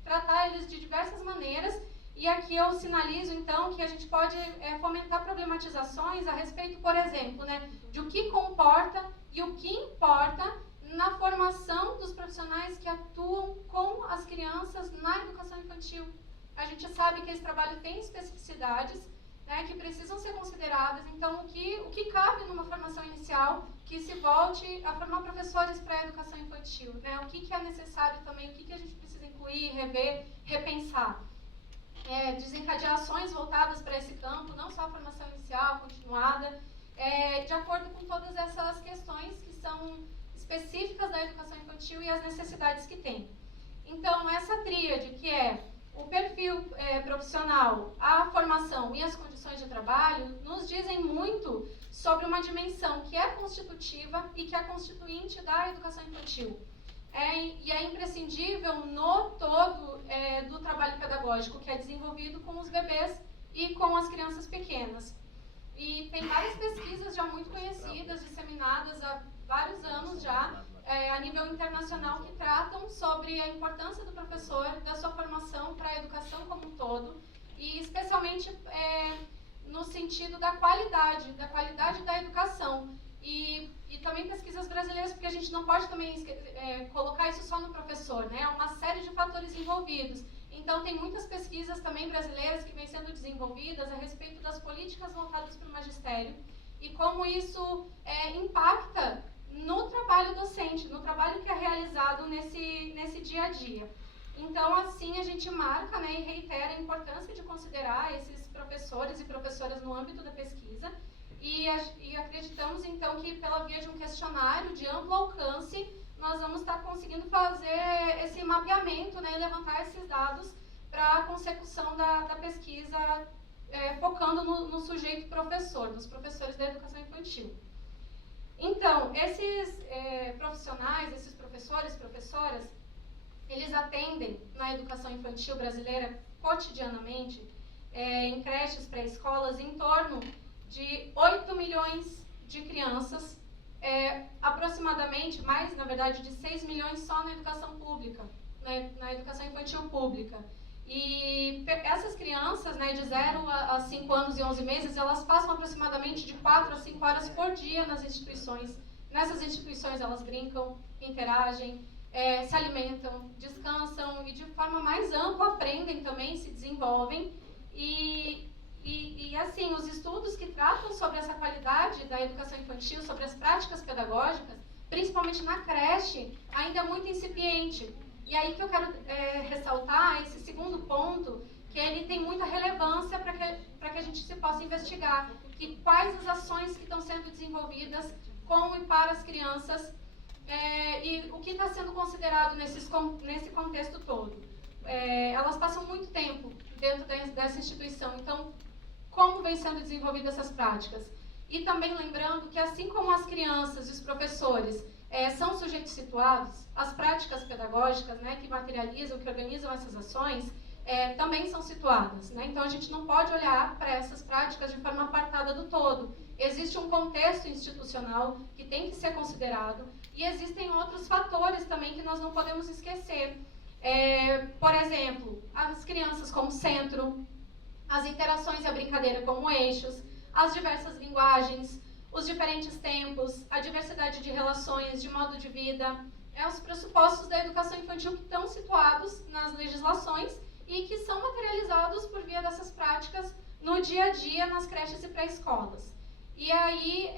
tratar eles de diversas maneiras, e aqui eu sinalizo, então, que a gente pode fomentar problematizações a respeito, por exemplo, né, de o que comporta e o que importa na formação dos profissionais que atuam com as crianças na educação infantil. A gente sabe que esse trabalho tem especificidades, né, que precisam ser consideradas. Então, o que cabe numa formação inicial que se volte a formar professores para a educação infantil, né? O que é necessário também, o que a gente precisa incluir, rever, repensar. Desencadear ações voltadas para esse campo, não só a formação inicial, continuada, de acordo com todas essas questões que são específicas da educação infantil e as necessidades que tem. Então, essa tríade, que é o perfil profissional, a formação e as condições de trabalho, nos dizem muito sobre uma dimensão que é constitutiva e que é constituinte da educação infantil. E é imprescindível no todo do trabalho pedagógico que é desenvolvido com os bebês e com as crianças pequenas. E tem várias pesquisas já muito conhecidas, disseminadas há vários anos já, a nível internacional, que tratam sobre a importância do professor, da sua formação para a educação como um todo, e especialmente no sentido da qualidade da educação. E também pesquisas brasileiras, porque a gente não pode também colocar isso só no professor, né? Há uma série de fatores envolvidos. Então, tem muitas pesquisas também brasileiras que vêm sendo desenvolvidas a respeito das políticas voltadas para o magistério e como isso impacta no trabalho docente, no trabalho que é realizado nesse dia a dia. Então, assim, a gente marca, né, e reitera a importância de considerar esses professores e professoras no âmbito da pesquisa e acreditamos, então, que pela via de um questionário de amplo alcance, nós vamos estar conseguindo fazer esse mapeamento, né, e levantar esses dados para a consecução da pesquisa, focando no sujeito professor, nos professores da educação infantil. Então, esses profissionais, esses professores, professoras, eles atendem na educação infantil brasileira cotidianamente, em creches, pré-escolas, em torno de 8 milhões de crianças, aproximadamente, mais, na verdade, de 6 milhões só na educação pública, na educação infantil pública. E essas crianças, né, de 0 a 5 anos e 11 meses, elas passam aproximadamente de 4 a 5 horas por dia nas instituições. Nessas instituições elas brincam, interagem, se alimentam, descansam e de forma mais ampla aprendem também, se desenvolvem. E assim, os estudos que tratam sobre essa qualidade da educação infantil, sobre as práticas pedagógicas, principalmente na creche, ainda é muito incipiente. E aí que eu quero ressaltar esse segundo ponto, que ele tem muita relevância para que a gente se possa investigar, que quais as ações que estão sendo desenvolvidas com e para as crianças e o que está sendo considerado nesse contexto todo. Elas passam muito tempo dentro dessa instituição, então como vem sendo desenvolvidas essas práticas? E também lembrando que assim como as crianças e os professores são sujeitos situados, as práticas pedagógicas, né, que materializam, que organizam essas ações, também são situadas, né? Então a gente não pode olhar para essas práticas de forma apartada do todo. Existe um contexto institucional que tem que ser considerado e existem outros fatores também que nós não podemos esquecer. Por exemplo, as crianças como centro, as interações e a brincadeira como eixos, as diversas linguagens, os diferentes tempos, a diversidade de relações, de modo de vida, os pressupostos da educação infantil que estão situados nas legislações e que são materializados por via dessas práticas no dia a dia nas creches e pré-escolas. E aí,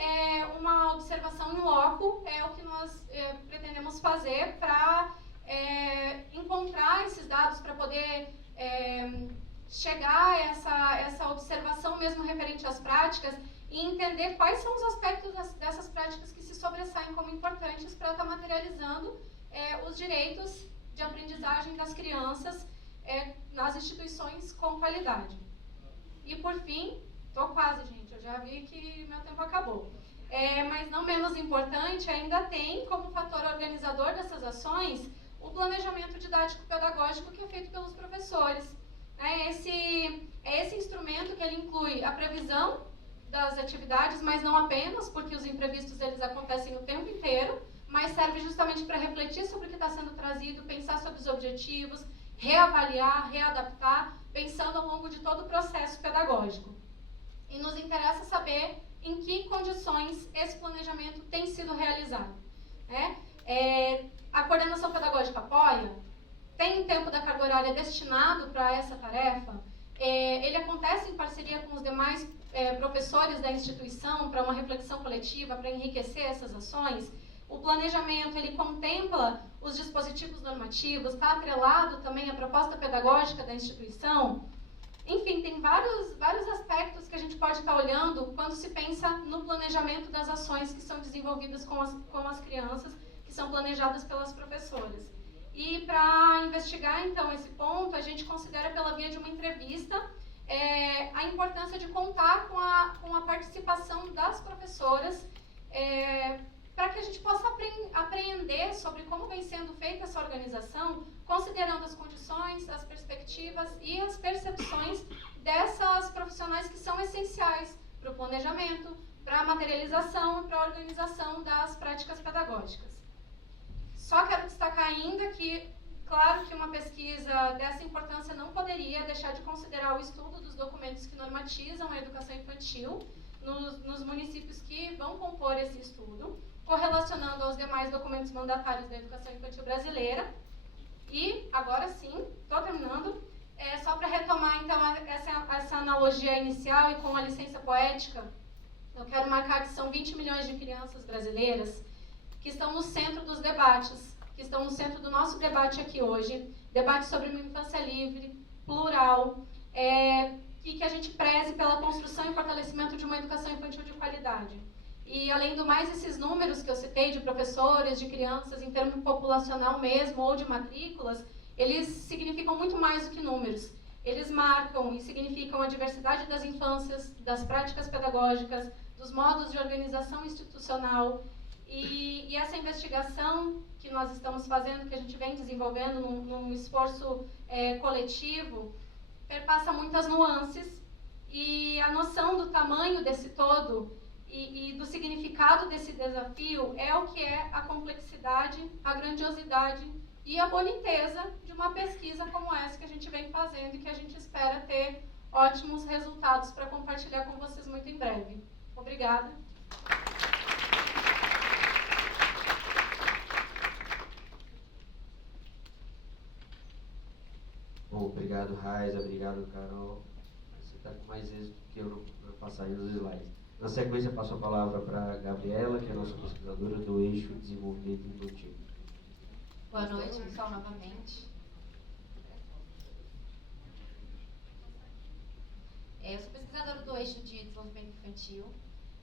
uma observação em loco é o que nós pretendemos fazer para encontrar esses dados, para poder chegar a essa observação mesmo referente às práticas e entender quais são os aspectos dessas práticas que se sobressaem como importantes para estar materializando os direitos de aprendizagem das crianças nas instituições com qualidade. E por fim, estou quase, gente, eu já vi que meu tempo acabou. Mas não menos importante, ainda tem como fator organizador dessas ações o planejamento didático-pedagógico que é feito pelos professores. Esse instrumento que ele inclui a previsão das atividades, mas não apenas, porque os imprevistos eles acontecem o tempo inteiro, mas serve justamente para refletir sobre o que está sendo trazido, pensar sobre os objetivos, reavaliar, readaptar, pensando ao longo de todo o processo pedagógico. E nos interessa saber em que condições esse planejamento tem sido realizado. A coordenação pedagógica apoia? Tem tempo da carga horária destinado para essa tarefa? Ele acontece em parceria com os demais professores da instituição para uma reflexão coletiva, para enriquecer essas ações? O planejamento, ele contempla os dispositivos normativos, está atrelado também à proposta pedagógica da instituição? Enfim, tem vários aspectos que a gente pode estar olhando quando se pensa no planejamento das ações que são desenvolvidas com as crianças, que são planejadas pelas professoras. E para investigar, então, esse ponto, a gente considera pela via de uma entrevista a importância de contar com a participação das professoras para que a gente possa apreender sobre como vem sendo feita essa organização, considerando as condições, as perspectivas e as percepções dessas profissionais que são essenciais para o planejamento, para a materialização e para a organização das práticas pedagógicas. Só quero destacar ainda que, claro que uma pesquisa dessa importância não poderia deixar de considerar o estudo dos documentos que normatizam a educação infantil nos municípios que vão compor esse estudo, correlacionando aos demais documentos mandatários da educação infantil brasileira. E, agora sim, estou terminando, só para retomar então essa analogia inicial e com a licença poética, eu quero marcar que são 20 milhões de crianças brasileiras que estão no centro dos debates, que estão no centro do nosso debate aqui hoje, debate sobre uma infância livre, plural, e que a gente preze pela construção e fortalecimento de uma educação infantil de qualidade. E, além do mais, esses números que eu citei de professores, de crianças, em termos populacional mesmo, ou de matrículas, eles significam muito mais do que números. Eles marcam e significam a diversidade das infâncias, das práticas pedagógicas, dos modos de organização institucional. E essa investigação que nós estamos fazendo, que a gente vem desenvolvendo num esforço coletivo, perpassa muitas nuances, e a noção do tamanho desse todo e do significado desse desafio é o que é a complexidade, a grandiosidade e a boniteza de uma pesquisa como essa que a gente vem fazendo e que a gente espera ter ótimos resultados para compartilhar com vocês muito em breve. Obrigada. Bom, obrigado, Raiza, obrigado, Carol. Você está com mais êxito que eu na passagem dos slides. Na sequência, passo a palavra para a Gabriela, que é a nossa pesquisadora do Eixo Desenvolvimento Infantil. Boa noite, pessoal, novamente. Eu sou pesquisadora do Eixo de Desenvolvimento Infantil,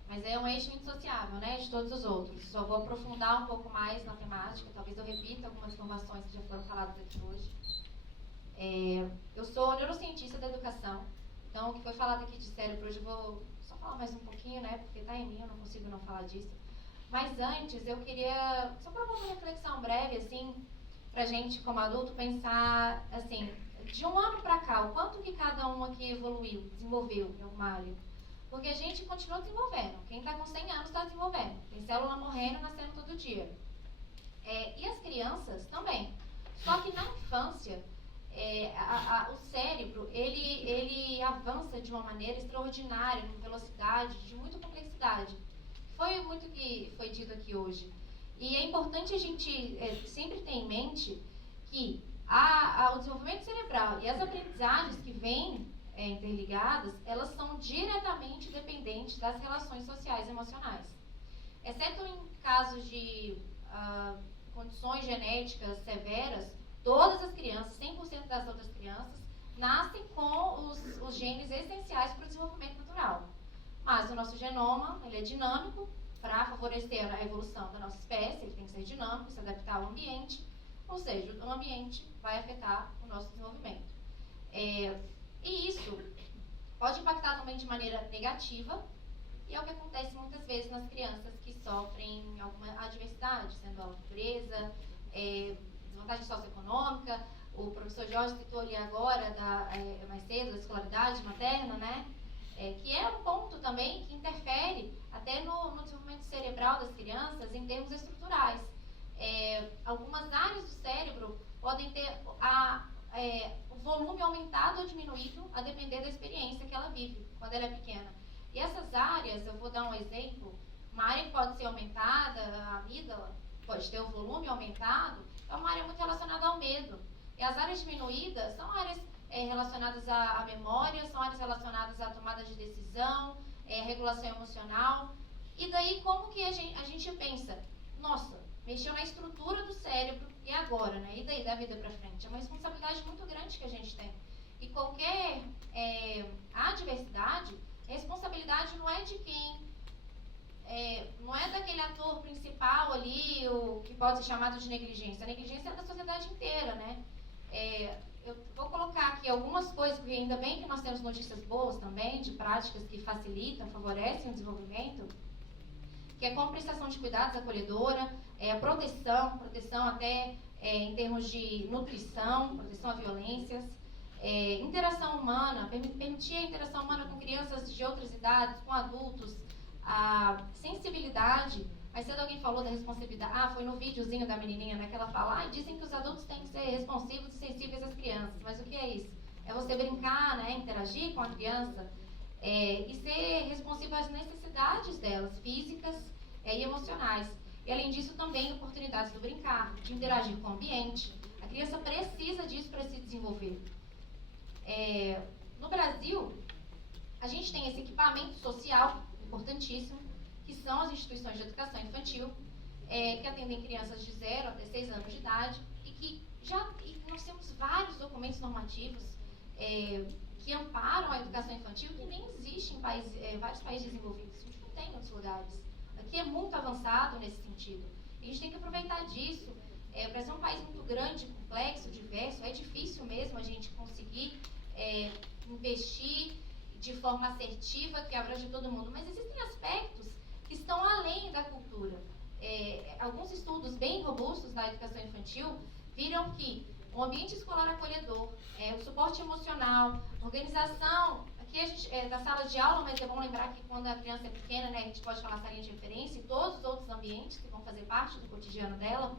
mas é um eixo indissociável, né, de todos os outros. Só vou aprofundar um pouco mais na temática, talvez eu repita algumas informações que já foram faladas aqui hoje. Eu sou neurocientista da educação, então o que foi falado aqui de cérebro hoje eu vou só falar mais um pouquinho, né, porque está em mim, eu não consigo não falar disso. Mas antes eu queria só propor uma reflexão breve, assim, pra gente como adulto pensar, assim, de um ano pra cá, o quanto que cada um aqui evoluiu, desenvolveu em alguma área. Porque a gente continua desenvolvendo, quem está com 100 anos está desenvolvendo, tem célula morrendo, nascendo todo dia. E as crianças também. Só que na infância, o cérebro, ele avança de uma maneira extraordinária, com velocidade, de muita complexidade. Foi muito que foi dito aqui hoje. E é importante a gente sempre ter em mente que O desenvolvimento cerebral e as aprendizagens que vêm interligadas, elas são diretamente dependentes das relações sociais e emocionais. Exceto em casos de condições genéticas severas, todas as crianças, 100% das outras crianças, nascem com os genes essenciais para o desenvolvimento natural. Mas o nosso genoma, ele é dinâmico, para favorecer a evolução da nossa espécie, ele tem que ser dinâmico, se adaptar ao ambiente, ou seja, o ambiente vai afetar o nosso desenvolvimento. E isso pode impactar também de maneira negativa, e é o que acontece muitas vezes nas crianças que sofrem alguma adversidade, sendo a pobreza, desvantagem socioeconômica. O professor Jorge citou ali agora, mais cedo, da escolaridade materna, né? Que é um ponto também que interfere até no desenvolvimento cerebral das crianças em termos estruturais. Algumas áreas do cérebro podem ter o volume aumentado ou diminuído a depender da experiência que ela vive quando ela é pequena. E essas áreas, eu vou dar um exemplo, uma área que pode ser aumentada, a amígdala pode ter o volume aumentado, é uma área muito relacionada ao medo. E as áreas diminuídas são áreas relacionadas à memória, são áreas relacionadas à tomada de decisão, regulação emocional. E daí como que a gente pensa, nossa, mexeu na estrutura do cérebro, e agora, né? E daí da vida para frente? É uma responsabilidade muito grande que a gente tem. E qualquer adversidade, a responsabilidade não é de quem, não é daquele ator principal ali, o que pode ser chamado de negligência. A negligência é da sociedade inteira, né? Eu vou colocar aqui algumas coisas, porque ainda bem que nós temos notícias boas também, de práticas que facilitam, favorecem o desenvolvimento, que é como prestação de cuidados acolhedora, proteção até em termos de nutrição, proteção a violências, interação humana, permitir a interação humana com crianças de outras idades, com adultos, a sensibilidade. Mas cedo alguém falou da responsabilidade, foi no videozinho da menininha, né, que ela fala, dizem que os adultos têm que ser responsivos e sensíveis às crianças, mas o que é isso? É você brincar, né, interagir com a criança e ser responsivo às necessidades delas, físicas e emocionais. E além disso também oportunidades do brincar, de interagir com o ambiente. A criança precisa disso para se desenvolver. No Brasil, a gente tem esse equipamento social importantíssimo, que são as instituições de educação infantil, que atendem crianças de 0 até 6 anos de idade, e nós temos vários documentos normativos que amparam a educação infantil, que nem existe em vários países desenvolvidos. A gente não tem em outros lugares. Aqui é muito avançado nesse sentido. A gente tem que aproveitar disso. O Brasil é um país muito grande, complexo, diverso. É difícil mesmo a gente conseguir investir de forma assertiva, que abrange todo mundo. Mas existem aspectos que estão além da cultura. Alguns estudos bem robustos na educação infantil viram que o ambiente escolar acolhedor, o suporte emocional, organização, aqui a gente da sala de aula, mas é bom lembrar que quando a criança é pequena, né, a gente pode falar salinha de referência e todos os outros ambientes que vão fazer parte do cotidiano dela,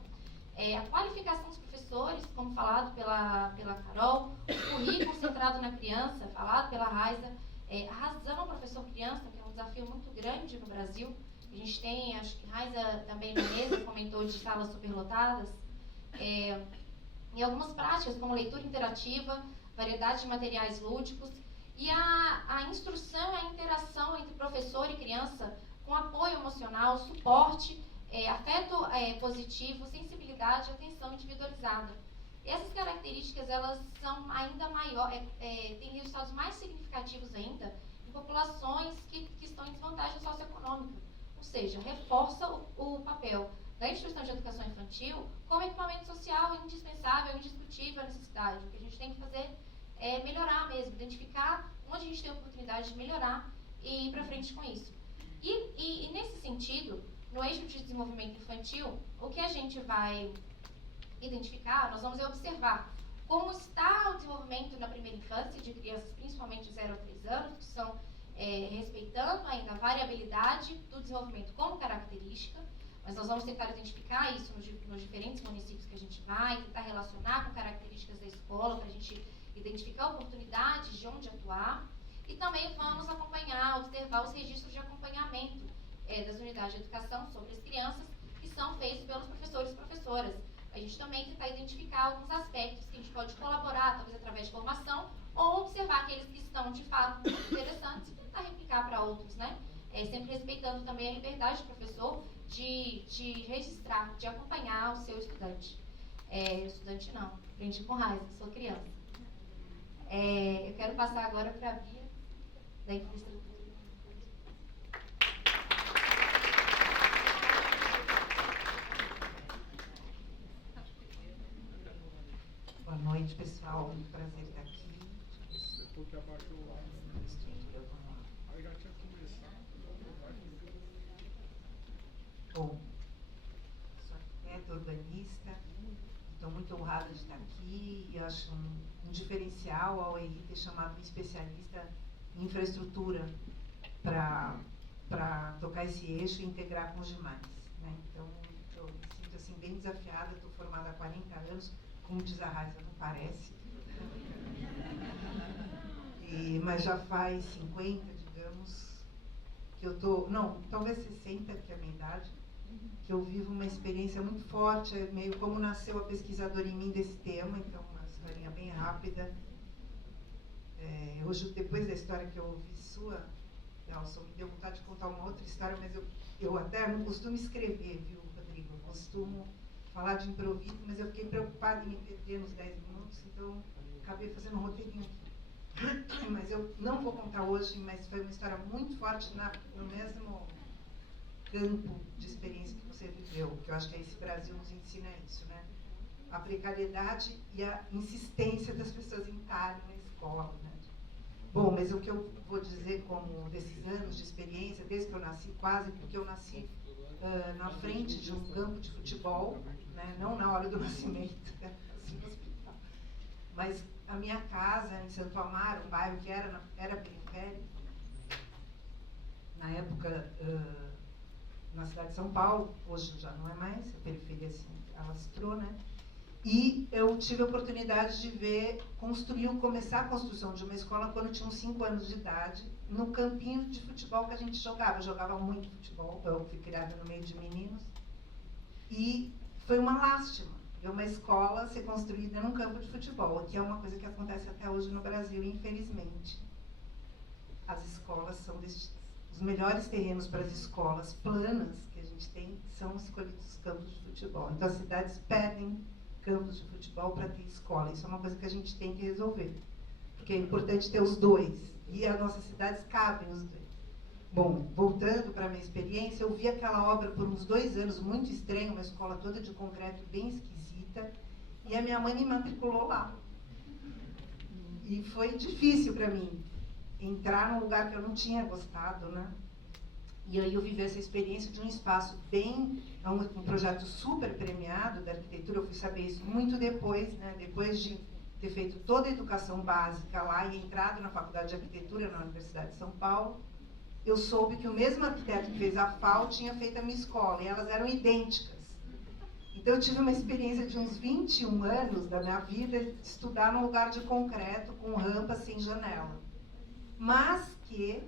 a qualificação dos professores, como falado pela Carol, o currículo centrado na criança, falado pela Raiza, a razão professor-criança, que é um desafio muito grande no Brasil. A gente tem, acho que Raiza também na mesa comentou de salas superlotadas, e algumas práticas como leitura interativa, variedade de materiais lúdicos, e a instrução e a interação entre professor e criança com apoio emocional, suporte, afeto positivo, sensibilidade e atenção individualizada. Essas características, elas são ainda maiores, têm resultados mais significativos ainda em populações que estão em desvantagem socioeconômica, ou seja, reforça o papel da instituição de educação infantil como equipamento social indispensável, indiscutível a necessidade. O que a gente tem que fazer é melhorar mesmo, identificar onde a gente tem a oportunidade de melhorar e ir para frente com isso. E nesse sentido, no eixo de desenvolvimento infantil, o que a gente vai identificar, nós vamos observar como está o desenvolvimento na primeira infância de crianças, principalmente de 0 a 3 anos, que são respeitando ainda a variabilidade do desenvolvimento como característica, mas nós vamos tentar identificar isso nos diferentes municípios que a gente vai, tentar relacionar com características da escola, para a gente identificar oportunidades de onde atuar, e também vamos acompanhar, observar os registros de acompanhamento das unidades de educação sobre as crianças, que são feitos pelos professores e professoras. A gente também tentar identificar alguns aspectos que a gente pode colaborar, talvez através de formação, ou observar aqueles que estão, de fato, muito interessantes e tentar replicar para outros, né? Sempre respeitando também a liberdade do professor de registrar, de acompanhar o seu estudante. Estudante não, aprendi com raiva, sou criança. Eu quero passar agora para a Bia, da infraestrutura. Boa noite, pessoal. Um prazer estar aqui. Bom, sou arquiteta, urbanista, estou muito honrada de estar aqui e acho um diferencial ao EI ter chamado um especialista em infraestrutura para tocar esse eixo e integrar com os demais, né? Então, eu me sinto assim, bem desafiada, estou formada há 40 anos, como diz a Raíssa, não parece. Mas já faz 50, digamos, que eu estou, não, talvez 60, que é a minha idade, que eu vivo uma experiência muito forte, meio como nasceu a pesquisadora em mim desse tema, então uma historinha bem rápida. Hoje, depois da história que eu ouvi sua, Nelson, me deu vontade de contar uma outra história, mas eu até não costumo escrever, viu, Rodrigo? Eu costumo falar de improviso, mas eu fiquei preocupada em me perder nos 10 minutos, então acabei fazendo um roteirinho aqui. Mas eu não vou contar hoje, mas foi uma história muito forte no mesmo campo de experiência que você viveu, que eu acho que esse Brasil nos ensina isso, né? A precariedade e a insistência das pessoas em estarem na escola, né? Bom, mas o que eu vou dizer como desses anos de experiência, desde que eu nasci, quase, porque eu nasci na frente de um campo de futebol, né? Não na hora do nascimento, assim, no hospital. Mas a minha casa em Santo Amaro, um bairro que era periférico, na época, na cidade de São Paulo, hoje já não é mais, a periferia assim, alastrou, né? E eu tive a oportunidade de começar a construção de uma escola quando eu tinha uns 5 anos de idade, no campinho de futebol que a gente jogava. Eu jogava muito futebol, eu fui criada no meio de meninos. E foi uma lástima ver uma escola ser construída num campo de futebol, que é uma coisa que acontece até hoje no Brasil, infelizmente. As escolas são os melhores terrenos para as escolas planas que a gente tem, são escolhidos os campos de futebol. Então as cidades pedem campos de futebol para ter escola. Isso é uma coisa que a gente tem que resolver, porque é importante ter os dois, e as nossas cidades cabem os dois. Bom, voltando para a minha experiência, eu vi aquela obra por uns 2 anos, muito estranha, uma escola toda de concreto bem esquisita, e a minha mãe me matriculou lá. E foi difícil para mim entrar num lugar que eu não tinha gostado, né? E aí eu vivi essa experiência de um espaço um projeto super premiado da arquitetura. Eu fui saber isso muito depois, né? Depois de ter feito toda a educação básica lá e entrado na faculdade de arquitetura na Universidade de São Paulo, eu soube que o mesmo arquiteto que fez a FAU tinha feito a minha escola, e elas eram idênticas. Então eu tive uma experiência de uns 21 anos da minha vida de estudar num lugar de concreto, com rampa sem janela. Mas que,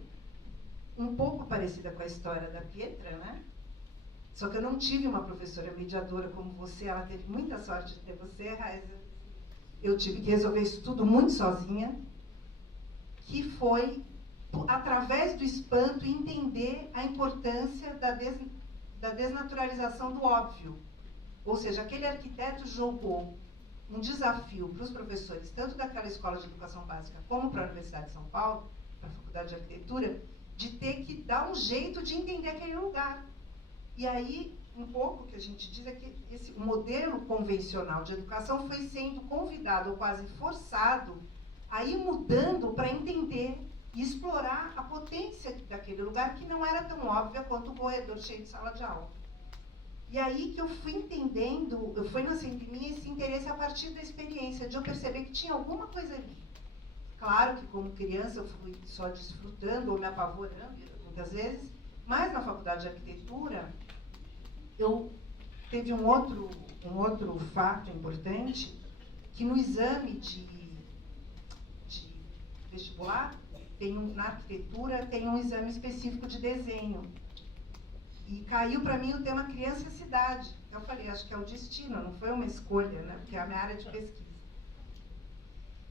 um pouco parecida com a história da Pietra, né? Só que eu não tive uma professora mediadora como você, ela teve muita sorte de ter você, Raíssa. Eu tive que resolver isso tudo muito sozinha, que foi, através do espanto, entender a importância da desnaturalização do óbvio. Ou seja, aquele arquiteto jogou um desafio para os professores, tanto daquela escola de educação básica como para a Universidade de São Paulo, para a Faculdade de Arquitetura, de ter que dar um jeito de entender aquele lugar. E aí, um pouco o que a gente diz é que esse modelo convencional de educação foi sendo convidado, ou quase forçado, a ir mudando para entender e explorar a potência daquele lugar, que não era tão óbvia quanto um corredor cheio de sala de aula. E aí que eu fui entendendo, foi nascendo em mim esse interesse a partir da experiência, de eu perceber que tinha alguma coisa ali. Claro que como criança eu fui só desfrutando ou me apavorando muitas vezes, mas na faculdade de arquitetura teve um outro fato importante, que no exame de vestibular, na arquitetura tem um exame específico de desenho. E caiu para mim o tema criança e cidade. Eu falei, acho que é o destino, não foi uma escolha, né? Porque é a minha área de pesquisa.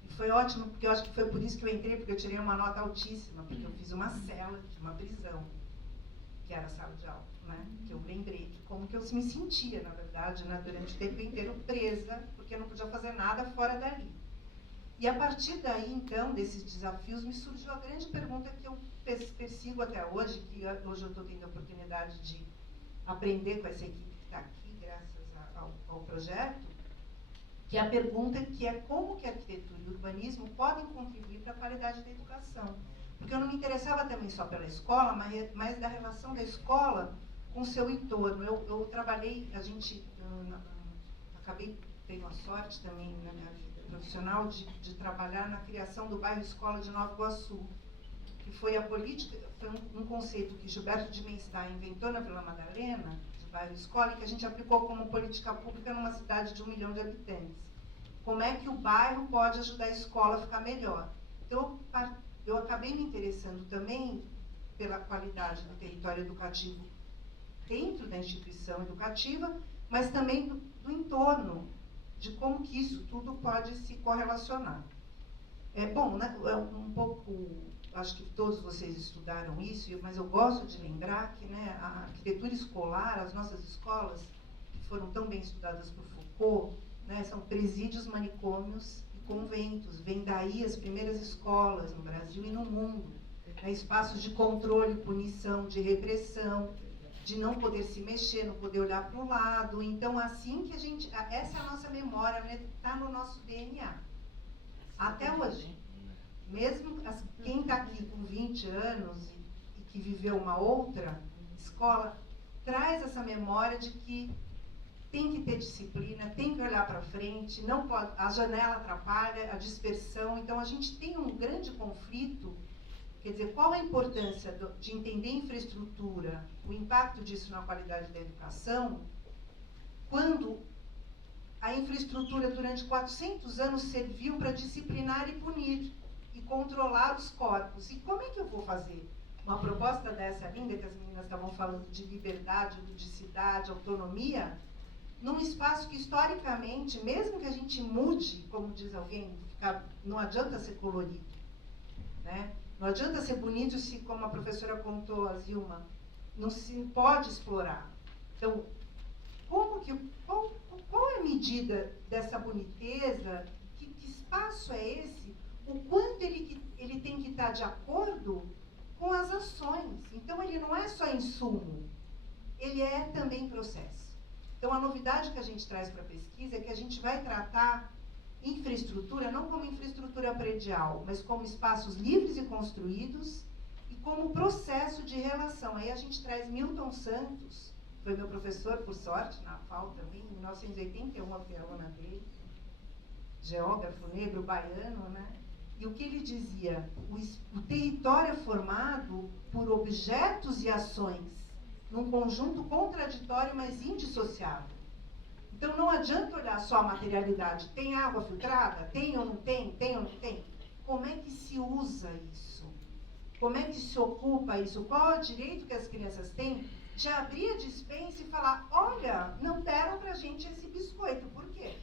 E foi ótimo, porque eu acho que foi por isso que eu entrei, porque eu tirei uma nota altíssima, porque eu fiz uma cela de uma prisão, que era a sala de aula, né? Que eu lembrei de como que eu me sentia, na verdade, né? Durante o tempo inteiro presa, porque eu não podia fazer nada fora dali. E a partir daí, então, desses desafios, me surgiu a grande pergunta que eu persigo até hoje, que hoje eu estou tendo a oportunidade de aprender com essa equipe que está aqui, graças ao projeto, que é a pergunta que é como que a arquitetura e o urbanismo podem contribuir para a qualidade da educação. Porque eu não me interessava também só pela escola, mas da relação da escola com o seu entorno. Eu trabalhei, acabei tendo a sorte também na minha vida profissional de trabalhar na criação do bairro Escola de Nova Iguaçu, que foi a política, foi um conceito que Gilberto de Menstein inventou na Vila Madalena, de bairro escola, e que a gente aplicou como política pública numa cidade de 1 milhão de habitantes. Como é que o bairro pode ajudar a escola a ficar melhor? Então, eu acabei me interessando também pela qualidade do território educativo dentro da instituição educativa, mas também do entorno, de como que isso tudo pode se correlacionar. Bom, né, um pouco, acho que todos vocês estudaram isso, mas eu gosto de lembrar que, né, a arquitetura escolar, as nossas escolas, que foram tão bem estudadas por Foucault, né, são presídios, manicômios e conventos. Vem daí as primeiras escolas no Brasil e no mundo. Né, espaços de controle, punição, de repressão, de não poder se mexer, não poder olhar para o lado. Então, assim que essa é a nossa memória, está no nosso DNA. Até hoje. Mesmo quem está aqui com 20 anos e que viveu uma outra escola, traz essa memória de que tem que ter disciplina, tem que olhar para frente, não pode, a janela atrapalha, a dispersão. Então, a gente tem um grande conflito. Quer dizer, qual a importância de entender infraestrutura, o impacto disso na qualidade da educação, quando a infraestrutura durante 400 anos serviu para disciplinar e punir e controlar os corpos? E como é que eu vou fazer uma proposta dessa linda, que as meninas estavam falando de liberdade, ludicidade, autonomia, num espaço que historicamente, mesmo que a gente mude, como diz alguém, não adianta ser colorido, né? Não adianta ser bonito se, como a professora contou, a Zilma, não se pode explorar. Então, qual é a medida dessa boniteza? Que espaço é esse? O quanto ele tem que estar de acordo com as ações. Então, ele não é só insumo, ele é também processo. Então, a novidade que a gente traz para a pesquisa é que a gente vai tratar infraestrutura não como infraestrutura predial, mas como espaços livres e construídos e como processo de relação. Aí a gente traz Milton Santos, foi meu professor, por sorte, na FAU também, em 1981, eu fui aluna dele, geógrafo negro, baiano, né? E o que ele dizia? O território é formado por objetos e ações, num conjunto contraditório, mas indissociável. Então, não adianta olhar só a materialidade. Tem água filtrada? Tem ou não tem? Tem ou não tem? Como é que se usa isso? Como é que se ocupa isso? Qual é o direito que as crianças têm de abrir a despensa e falar, olha, não deram pra gente esse biscoito. Por quê?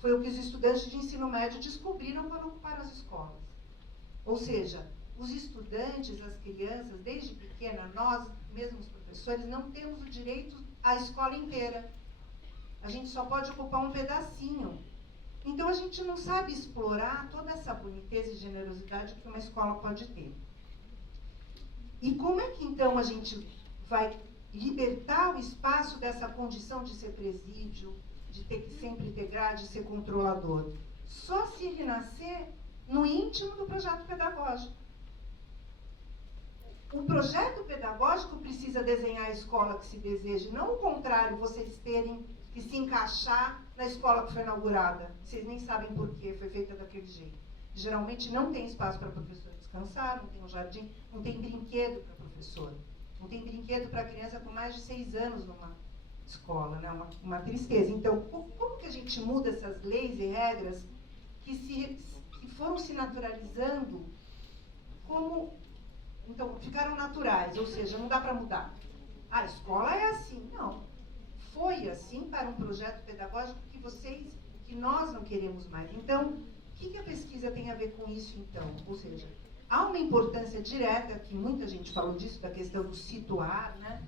Foi o que os estudantes de ensino médio descobriram quando ocuparam as escolas. Ou seja, os estudantes, as crianças, desde pequena, nós, mesmo os professores, não temos o direito à escola inteira. A gente só pode ocupar um pedacinho. Então, a gente não sabe explorar toda essa boniteza e generosidade que uma escola pode ter. E como é que, então, a gente vai libertar o espaço dessa condição de ser presídio, de ter que sempre integrar, de ser controlador? Só se ele nascer no íntimo do projeto pedagógico. O projeto pedagógico precisa desenhar a escola que se deseja, não o contrário, vocês terem que se encaixar na escola que foi inaugurada. Vocês nem sabem por quê, foi feita daquele jeito. Geralmente não tem espaço para professor descansar, não tem um jardim, não tem brinquedo para professor. Não tem brinquedo para criança com mais de 6 anos numa escola, né? Uma tristeza. Então, como que a gente muda essas leis e regras que foram se naturalizando como... Então, ficaram naturais, ou seja, não dá para mudar. a escola é assim. Não. Foi assim para um projeto pedagógico que nós não queremos mais. Então, o que a pesquisa tem a ver com isso, então? Ou seja, há uma importância direta, que muita gente falou disso, da questão do situar, né?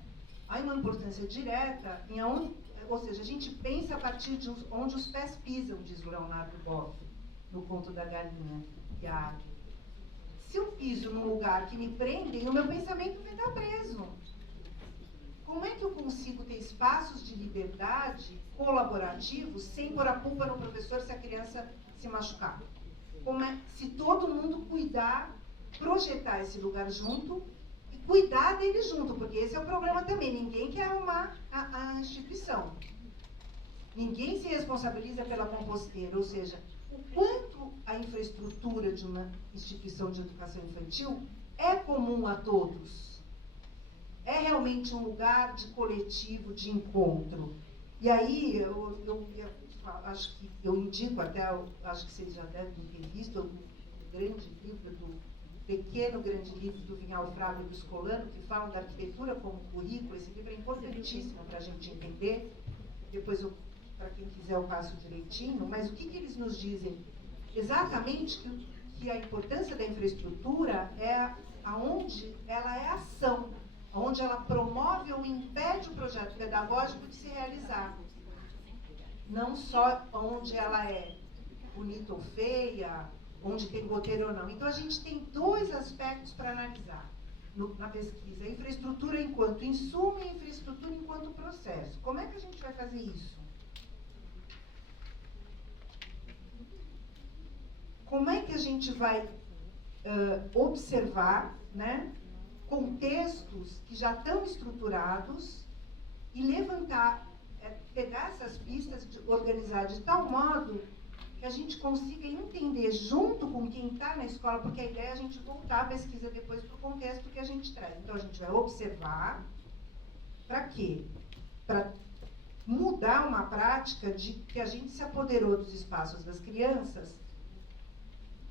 Há uma importância direta em onde, ou seja, a gente pensa a partir de onde os pés pisam, diz o Leonardo Boff, no Conto da Galinha e a Águia. Se eu piso num lugar que me prendem, o meu pensamento vai estar preso. Como é que eu consigo ter espaços de liberdade colaborativos sem pôr a culpa no professor se a criança se machucar? Se todo mundo cuidar, projetar esse lugar junto e cuidar dele junto, porque esse é o problema também. Ninguém quer arrumar a instituição. Ninguém se responsabiliza pela composteira, ou seja, o quanto a infraestrutura de uma instituição de educação infantil é comum a todos. É realmente um lugar de coletivo, de encontro. E aí, eu acho que eu indico até, acho que vocês já devem ter visto, o grande livro pequeno grande livro do Vinhal Fraga e do Escolano, que falam da arquitetura como currículo. Esse livro é importantíssimo para a gente entender. Depois, para quem quiser, eu passo direitinho. Mas o que eles nos dizem? Exatamente que a importância da infraestrutura é aonde ela é ação, onde ela promove ou impede o projeto pedagógico de se realizar. Não só onde ela é bonita ou feia, onde tem goteiro ou não. Então, a gente tem dois aspectos para analisar na pesquisa. A infraestrutura enquanto insumo e a infraestrutura enquanto processo. Como é que a gente vai fazer isso? Como é que a gente vai observar, né, contextos que já estão estruturados e levantar, pegar essas pistas, organizar de tal modo que a gente consiga entender junto com quem está na escola, porque a ideia é a gente voltar a pesquisa depois para o contexto que a gente traz. Então, a gente vai observar. Para quê? Para mudar uma prática de que a gente se apoderou dos espaços das crianças,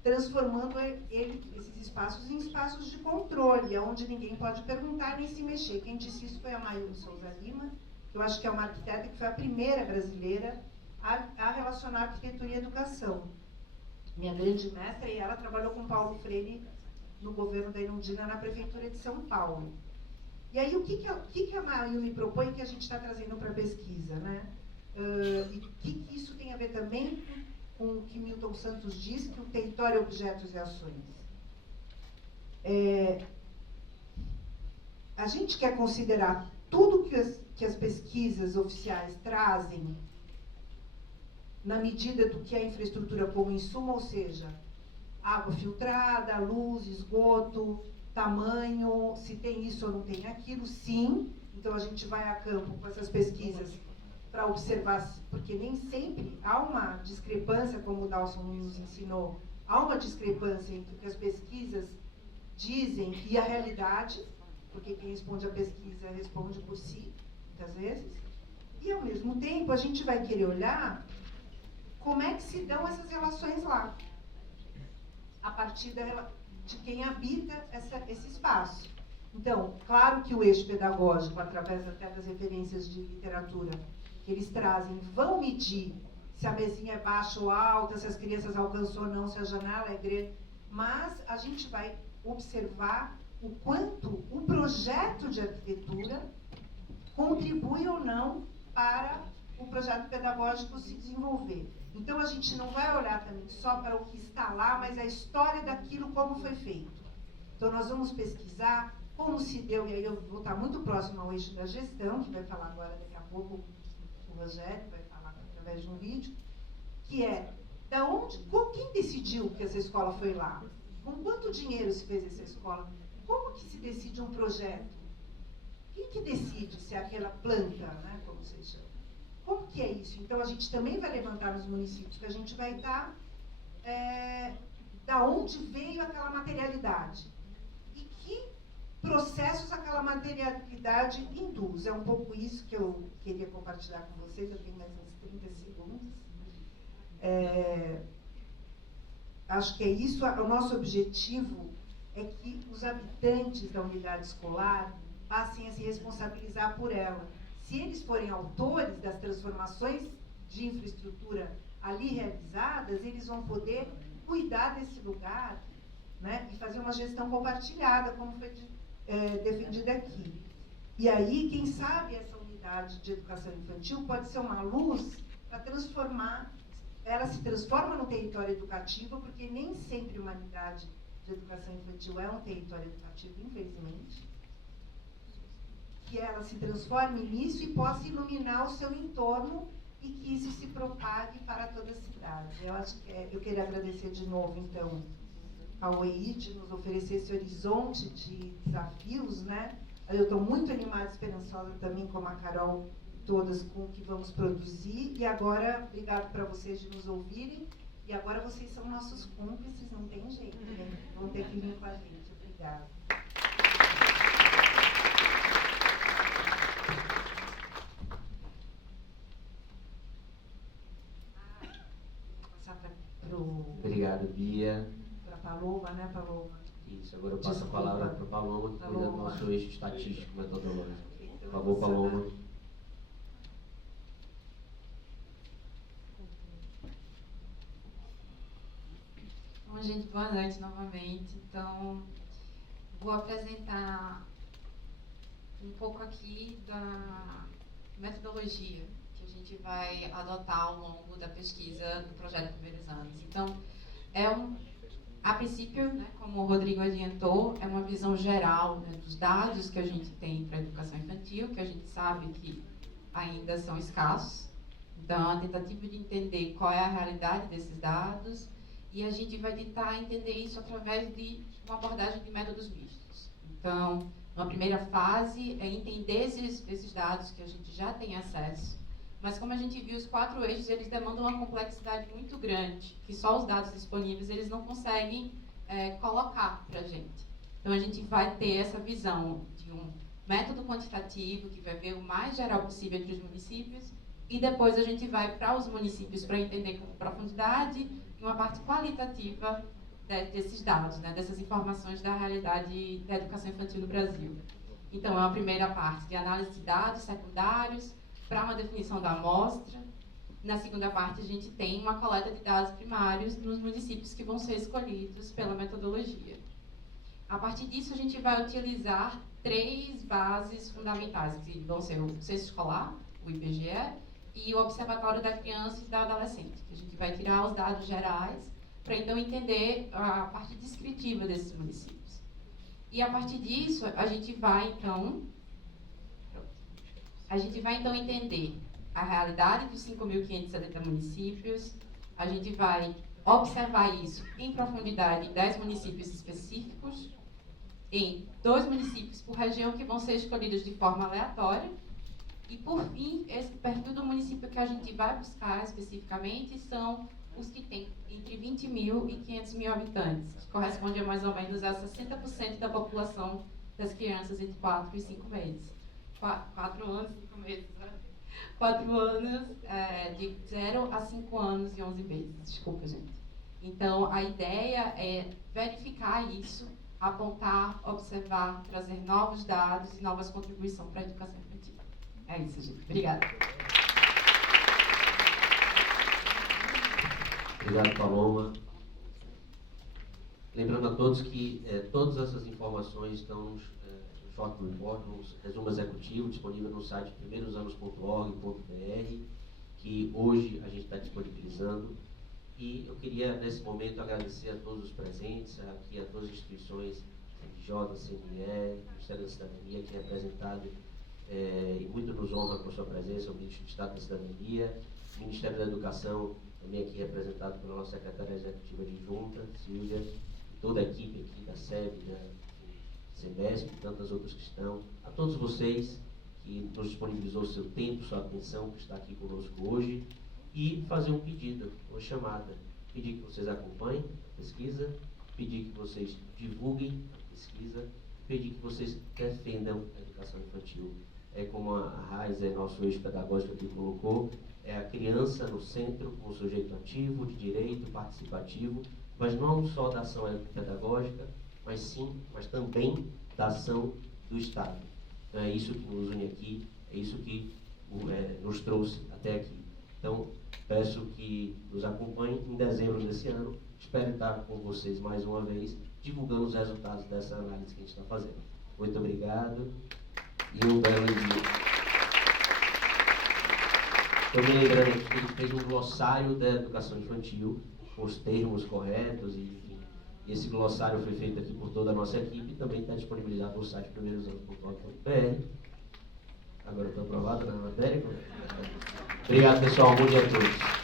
transformando esses espaços em espaços de controle, onde ninguém pode perguntar nem se mexer. Quem disse isso foi a Mayumi Souza Lima, que eu acho que é uma arquiteta que foi a primeira brasileira a relacionar arquitetura e educação. Minha grande mestra, e ela trabalhou com Paulo Freire no governo da Inundina, na prefeitura de São Paulo. E aí, o que a Mayumi propõe que a gente está trazendo para a pesquisa, né? E o que isso tem a ver também com o que Milton Santos diz, que o território é objetos e ações. A gente quer considerar tudo que as pesquisas oficiais trazem na medida do que é a infraestrutura como insumo, ou seja, água filtrada, luz, esgoto, tamanho, se tem isso ou não tem aquilo, sim. Então, a gente vai a campo com essas pesquisas para observar, porque nem sempre há uma discrepância, como o Dawson nos ensinou, há uma discrepância entre o que as pesquisas dizem e a realidade, porque quem responde a pesquisa responde por si, muitas vezes, e ao mesmo tempo a gente vai querer olhar como é que se dão essas relações lá, a partir de quem habita esse espaço. Então, claro que o eixo pedagógico, através até das referências de literatura que eles trazem, vão medir se a mesinha é baixa ou alta, se as crianças alcançam ou não, se a janela é grande, mas a gente vai observar o quanto o projeto de arquitetura contribui ou não para o projeto pedagógico se desenvolver. Então, a gente não vai olhar também só para o que está lá, mas a história daquilo como foi feito. Então, nós vamos pesquisar como se deu, e aí eu vou estar muito próximo ao eixo da gestão, que vai falar agora daqui a pouco o Rogério, vai falar através de um vídeo, que é quem decidiu que essa escola foi lá? Com quanto dinheiro se fez essa escola? Como que se decide um projeto? Quem que decide se é aquela planta, né, como vocês chamam? Como que é isso? Então, a gente também vai levantar nos municípios que a gente vai estar da onde veio aquela materialidade e que processos aquela materialidade induz. É um pouco isso que eu queria compartilhar com vocês. Eu tenho mais uns 30 segundos. Acho que é isso. O nosso objetivo é que os habitantes da unidade escolar passem a se responsabilizar por ela. Se eles forem autores das transformações de infraestrutura ali realizadas, eles vão poder cuidar desse lugar, né, e fazer uma gestão compartilhada, como foi defendido aqui. E aí, quem sabe essa unidade de educação infantil pode ser uma luz para transformar, ela se transforma no território educativo, porque nem sempre uma unidade de educação infantil é um território educativo, infelizmente, que ela se transforme nisso e possa iluminar o seu entorno e que isso se propague para toda a cidade. Eu acho que eu queria agradecer de novo, então, ao OEI de nos oferecer esse horizonte de desafios, né? Eu estou muito animada e esperançosa também, como a Carol, todas, com o que vamos produzir. E agora, obrigado para vocês de nos ouvirem. E agora vocês são nossos cúmplices, não tem jeito, né? Vão ter que vir com a gente. Obrigada. Obrigado, Bia. Para a Paloma, né, Paloma? Isso, agora eu passo a palavra para o Paloma, que cuida do nosso eixo estatístico metodológico. Por favor, Paloma. Bom, gente, boa noite novamente. Então, vou apresentar um pouco aqui da metodologia que a gente vai adotar ao longo da pesquisa do projeto Primeiros Anos. Então, a princípio, né, como o Rodrigo adiantou, é uma visão geral, né, dos dados que a gente tem para a educação infantil, que a gente sabe que ainda são escassos. Então, a tentativa de entender qual é a realidade desses dados, e a gente vai tentar entender isso através de uma abordagem de métodos mistos. Então, uma primeira fase é entender esses dados que a gente já tem acesso, mas como a gente viu, os 4 eixos, eles demandam uma complexidade muito grande, que só os dados disponíveis eles não conseguem colocar para a gente. Então, a gente vai ter essa visão de um método quantitativo, que vai ver o mais geral possível entre os municípios, e depois a gente vai para os municípios para entender com profundidade e uma parte qualitativa desses dados, né, dessas informações da realidade da educação infantil no Brasil. Então, é uma primeira parte de análise de dados secundários, para uma definição da amostra. Na segunda parte, a gente tem uma coleta de dados primários nos municípios que vão ser escolhidos pela metodologia. A partir disso, a gente vai utilizar 3 bases fundamentais, que vão ser o Censo Escolar, o IBGE, e o Observatório da Criança e da Adolescente, que a gente vai tirar os dados gerais para então entender a parte descritiva desses municípios. E a partir disso, a gente vai então entender a realidade dos 5.570 municípios, a gente vai observar isso em profundidade em 10 municípios específicos, em 2 municípios por região que vão ser escolhidos de forma aleatória, e por fim, esse perfil do município que a gente vai buscar especificamente são os que têm entre 20 mil e 500 mil habitantes, que corresponde a mais ou menos a 60% da população das crianças entre 4 e 5 meses. 4 anos, 5 meses, né? 4 anos, de 0 a 5 anos e 11 meses. Desculpa, gente. Então, a ideia é verificar isso, apontar, observar, trazer novos dados e novas contribuições para a educação infantil. É isso, gente. Obrigada. Obrigado, Paloma. Lembrando a todos que todas essas informações estão no Short Report, no resumo executivo, disponível no site primeirosanos.org.br, que hoje a gente está disponibilizando. E eu queria, nesse momento, agradecer a todos os presentes, aqui a todas as instituições, CNJ, CNE, Ministério da Cidadania, que é representado e muito nos honra com a sua presença, o Ministro de Estado da Cidadania, o Ministério da Educação, também aqui representado pela nossa secretária executiva adjunta, Silvia, e toda a equipe aqui da SEB, da Semesp e tantas outras que estão, a todos vocês que nos disponibilizou o seu tempo, sua atenção, por estar aqui conosco hoje, e fazer um pedido, uma chamada, pedir que vocês acompanhem a pesquisa, pedir que vocês divulguem a pesquisa, pedir que vocês defendam a educação infantil. É como a Raiz, nosso eixo pedagógico aqui colocou, é a criança no centro, com o sujeito ativo, de direito, participativo, mas não só da ação pedagógica, mas também da ação do Estado. Então é isso que nos une aqui, é isso que nos trouxe até aqui. Então, peço que nos acompanhem em dezembro desse ano. Espero estar com vocês mais uma vez, divulgando os resultados dessa análise que a gente está fazendo. Muito obrigado e um belo dia. Estou me lembrando aqui que ele fez um glossário da educação infantil, com os termos corretos, enfim. E esse glossário foi feito aqui por toda a nossa equipe e também está disponibilizado no site primeirosanos.org.br. Agora estou aprovado na matéria. Obrigado, pessoal. Bom dia a todos.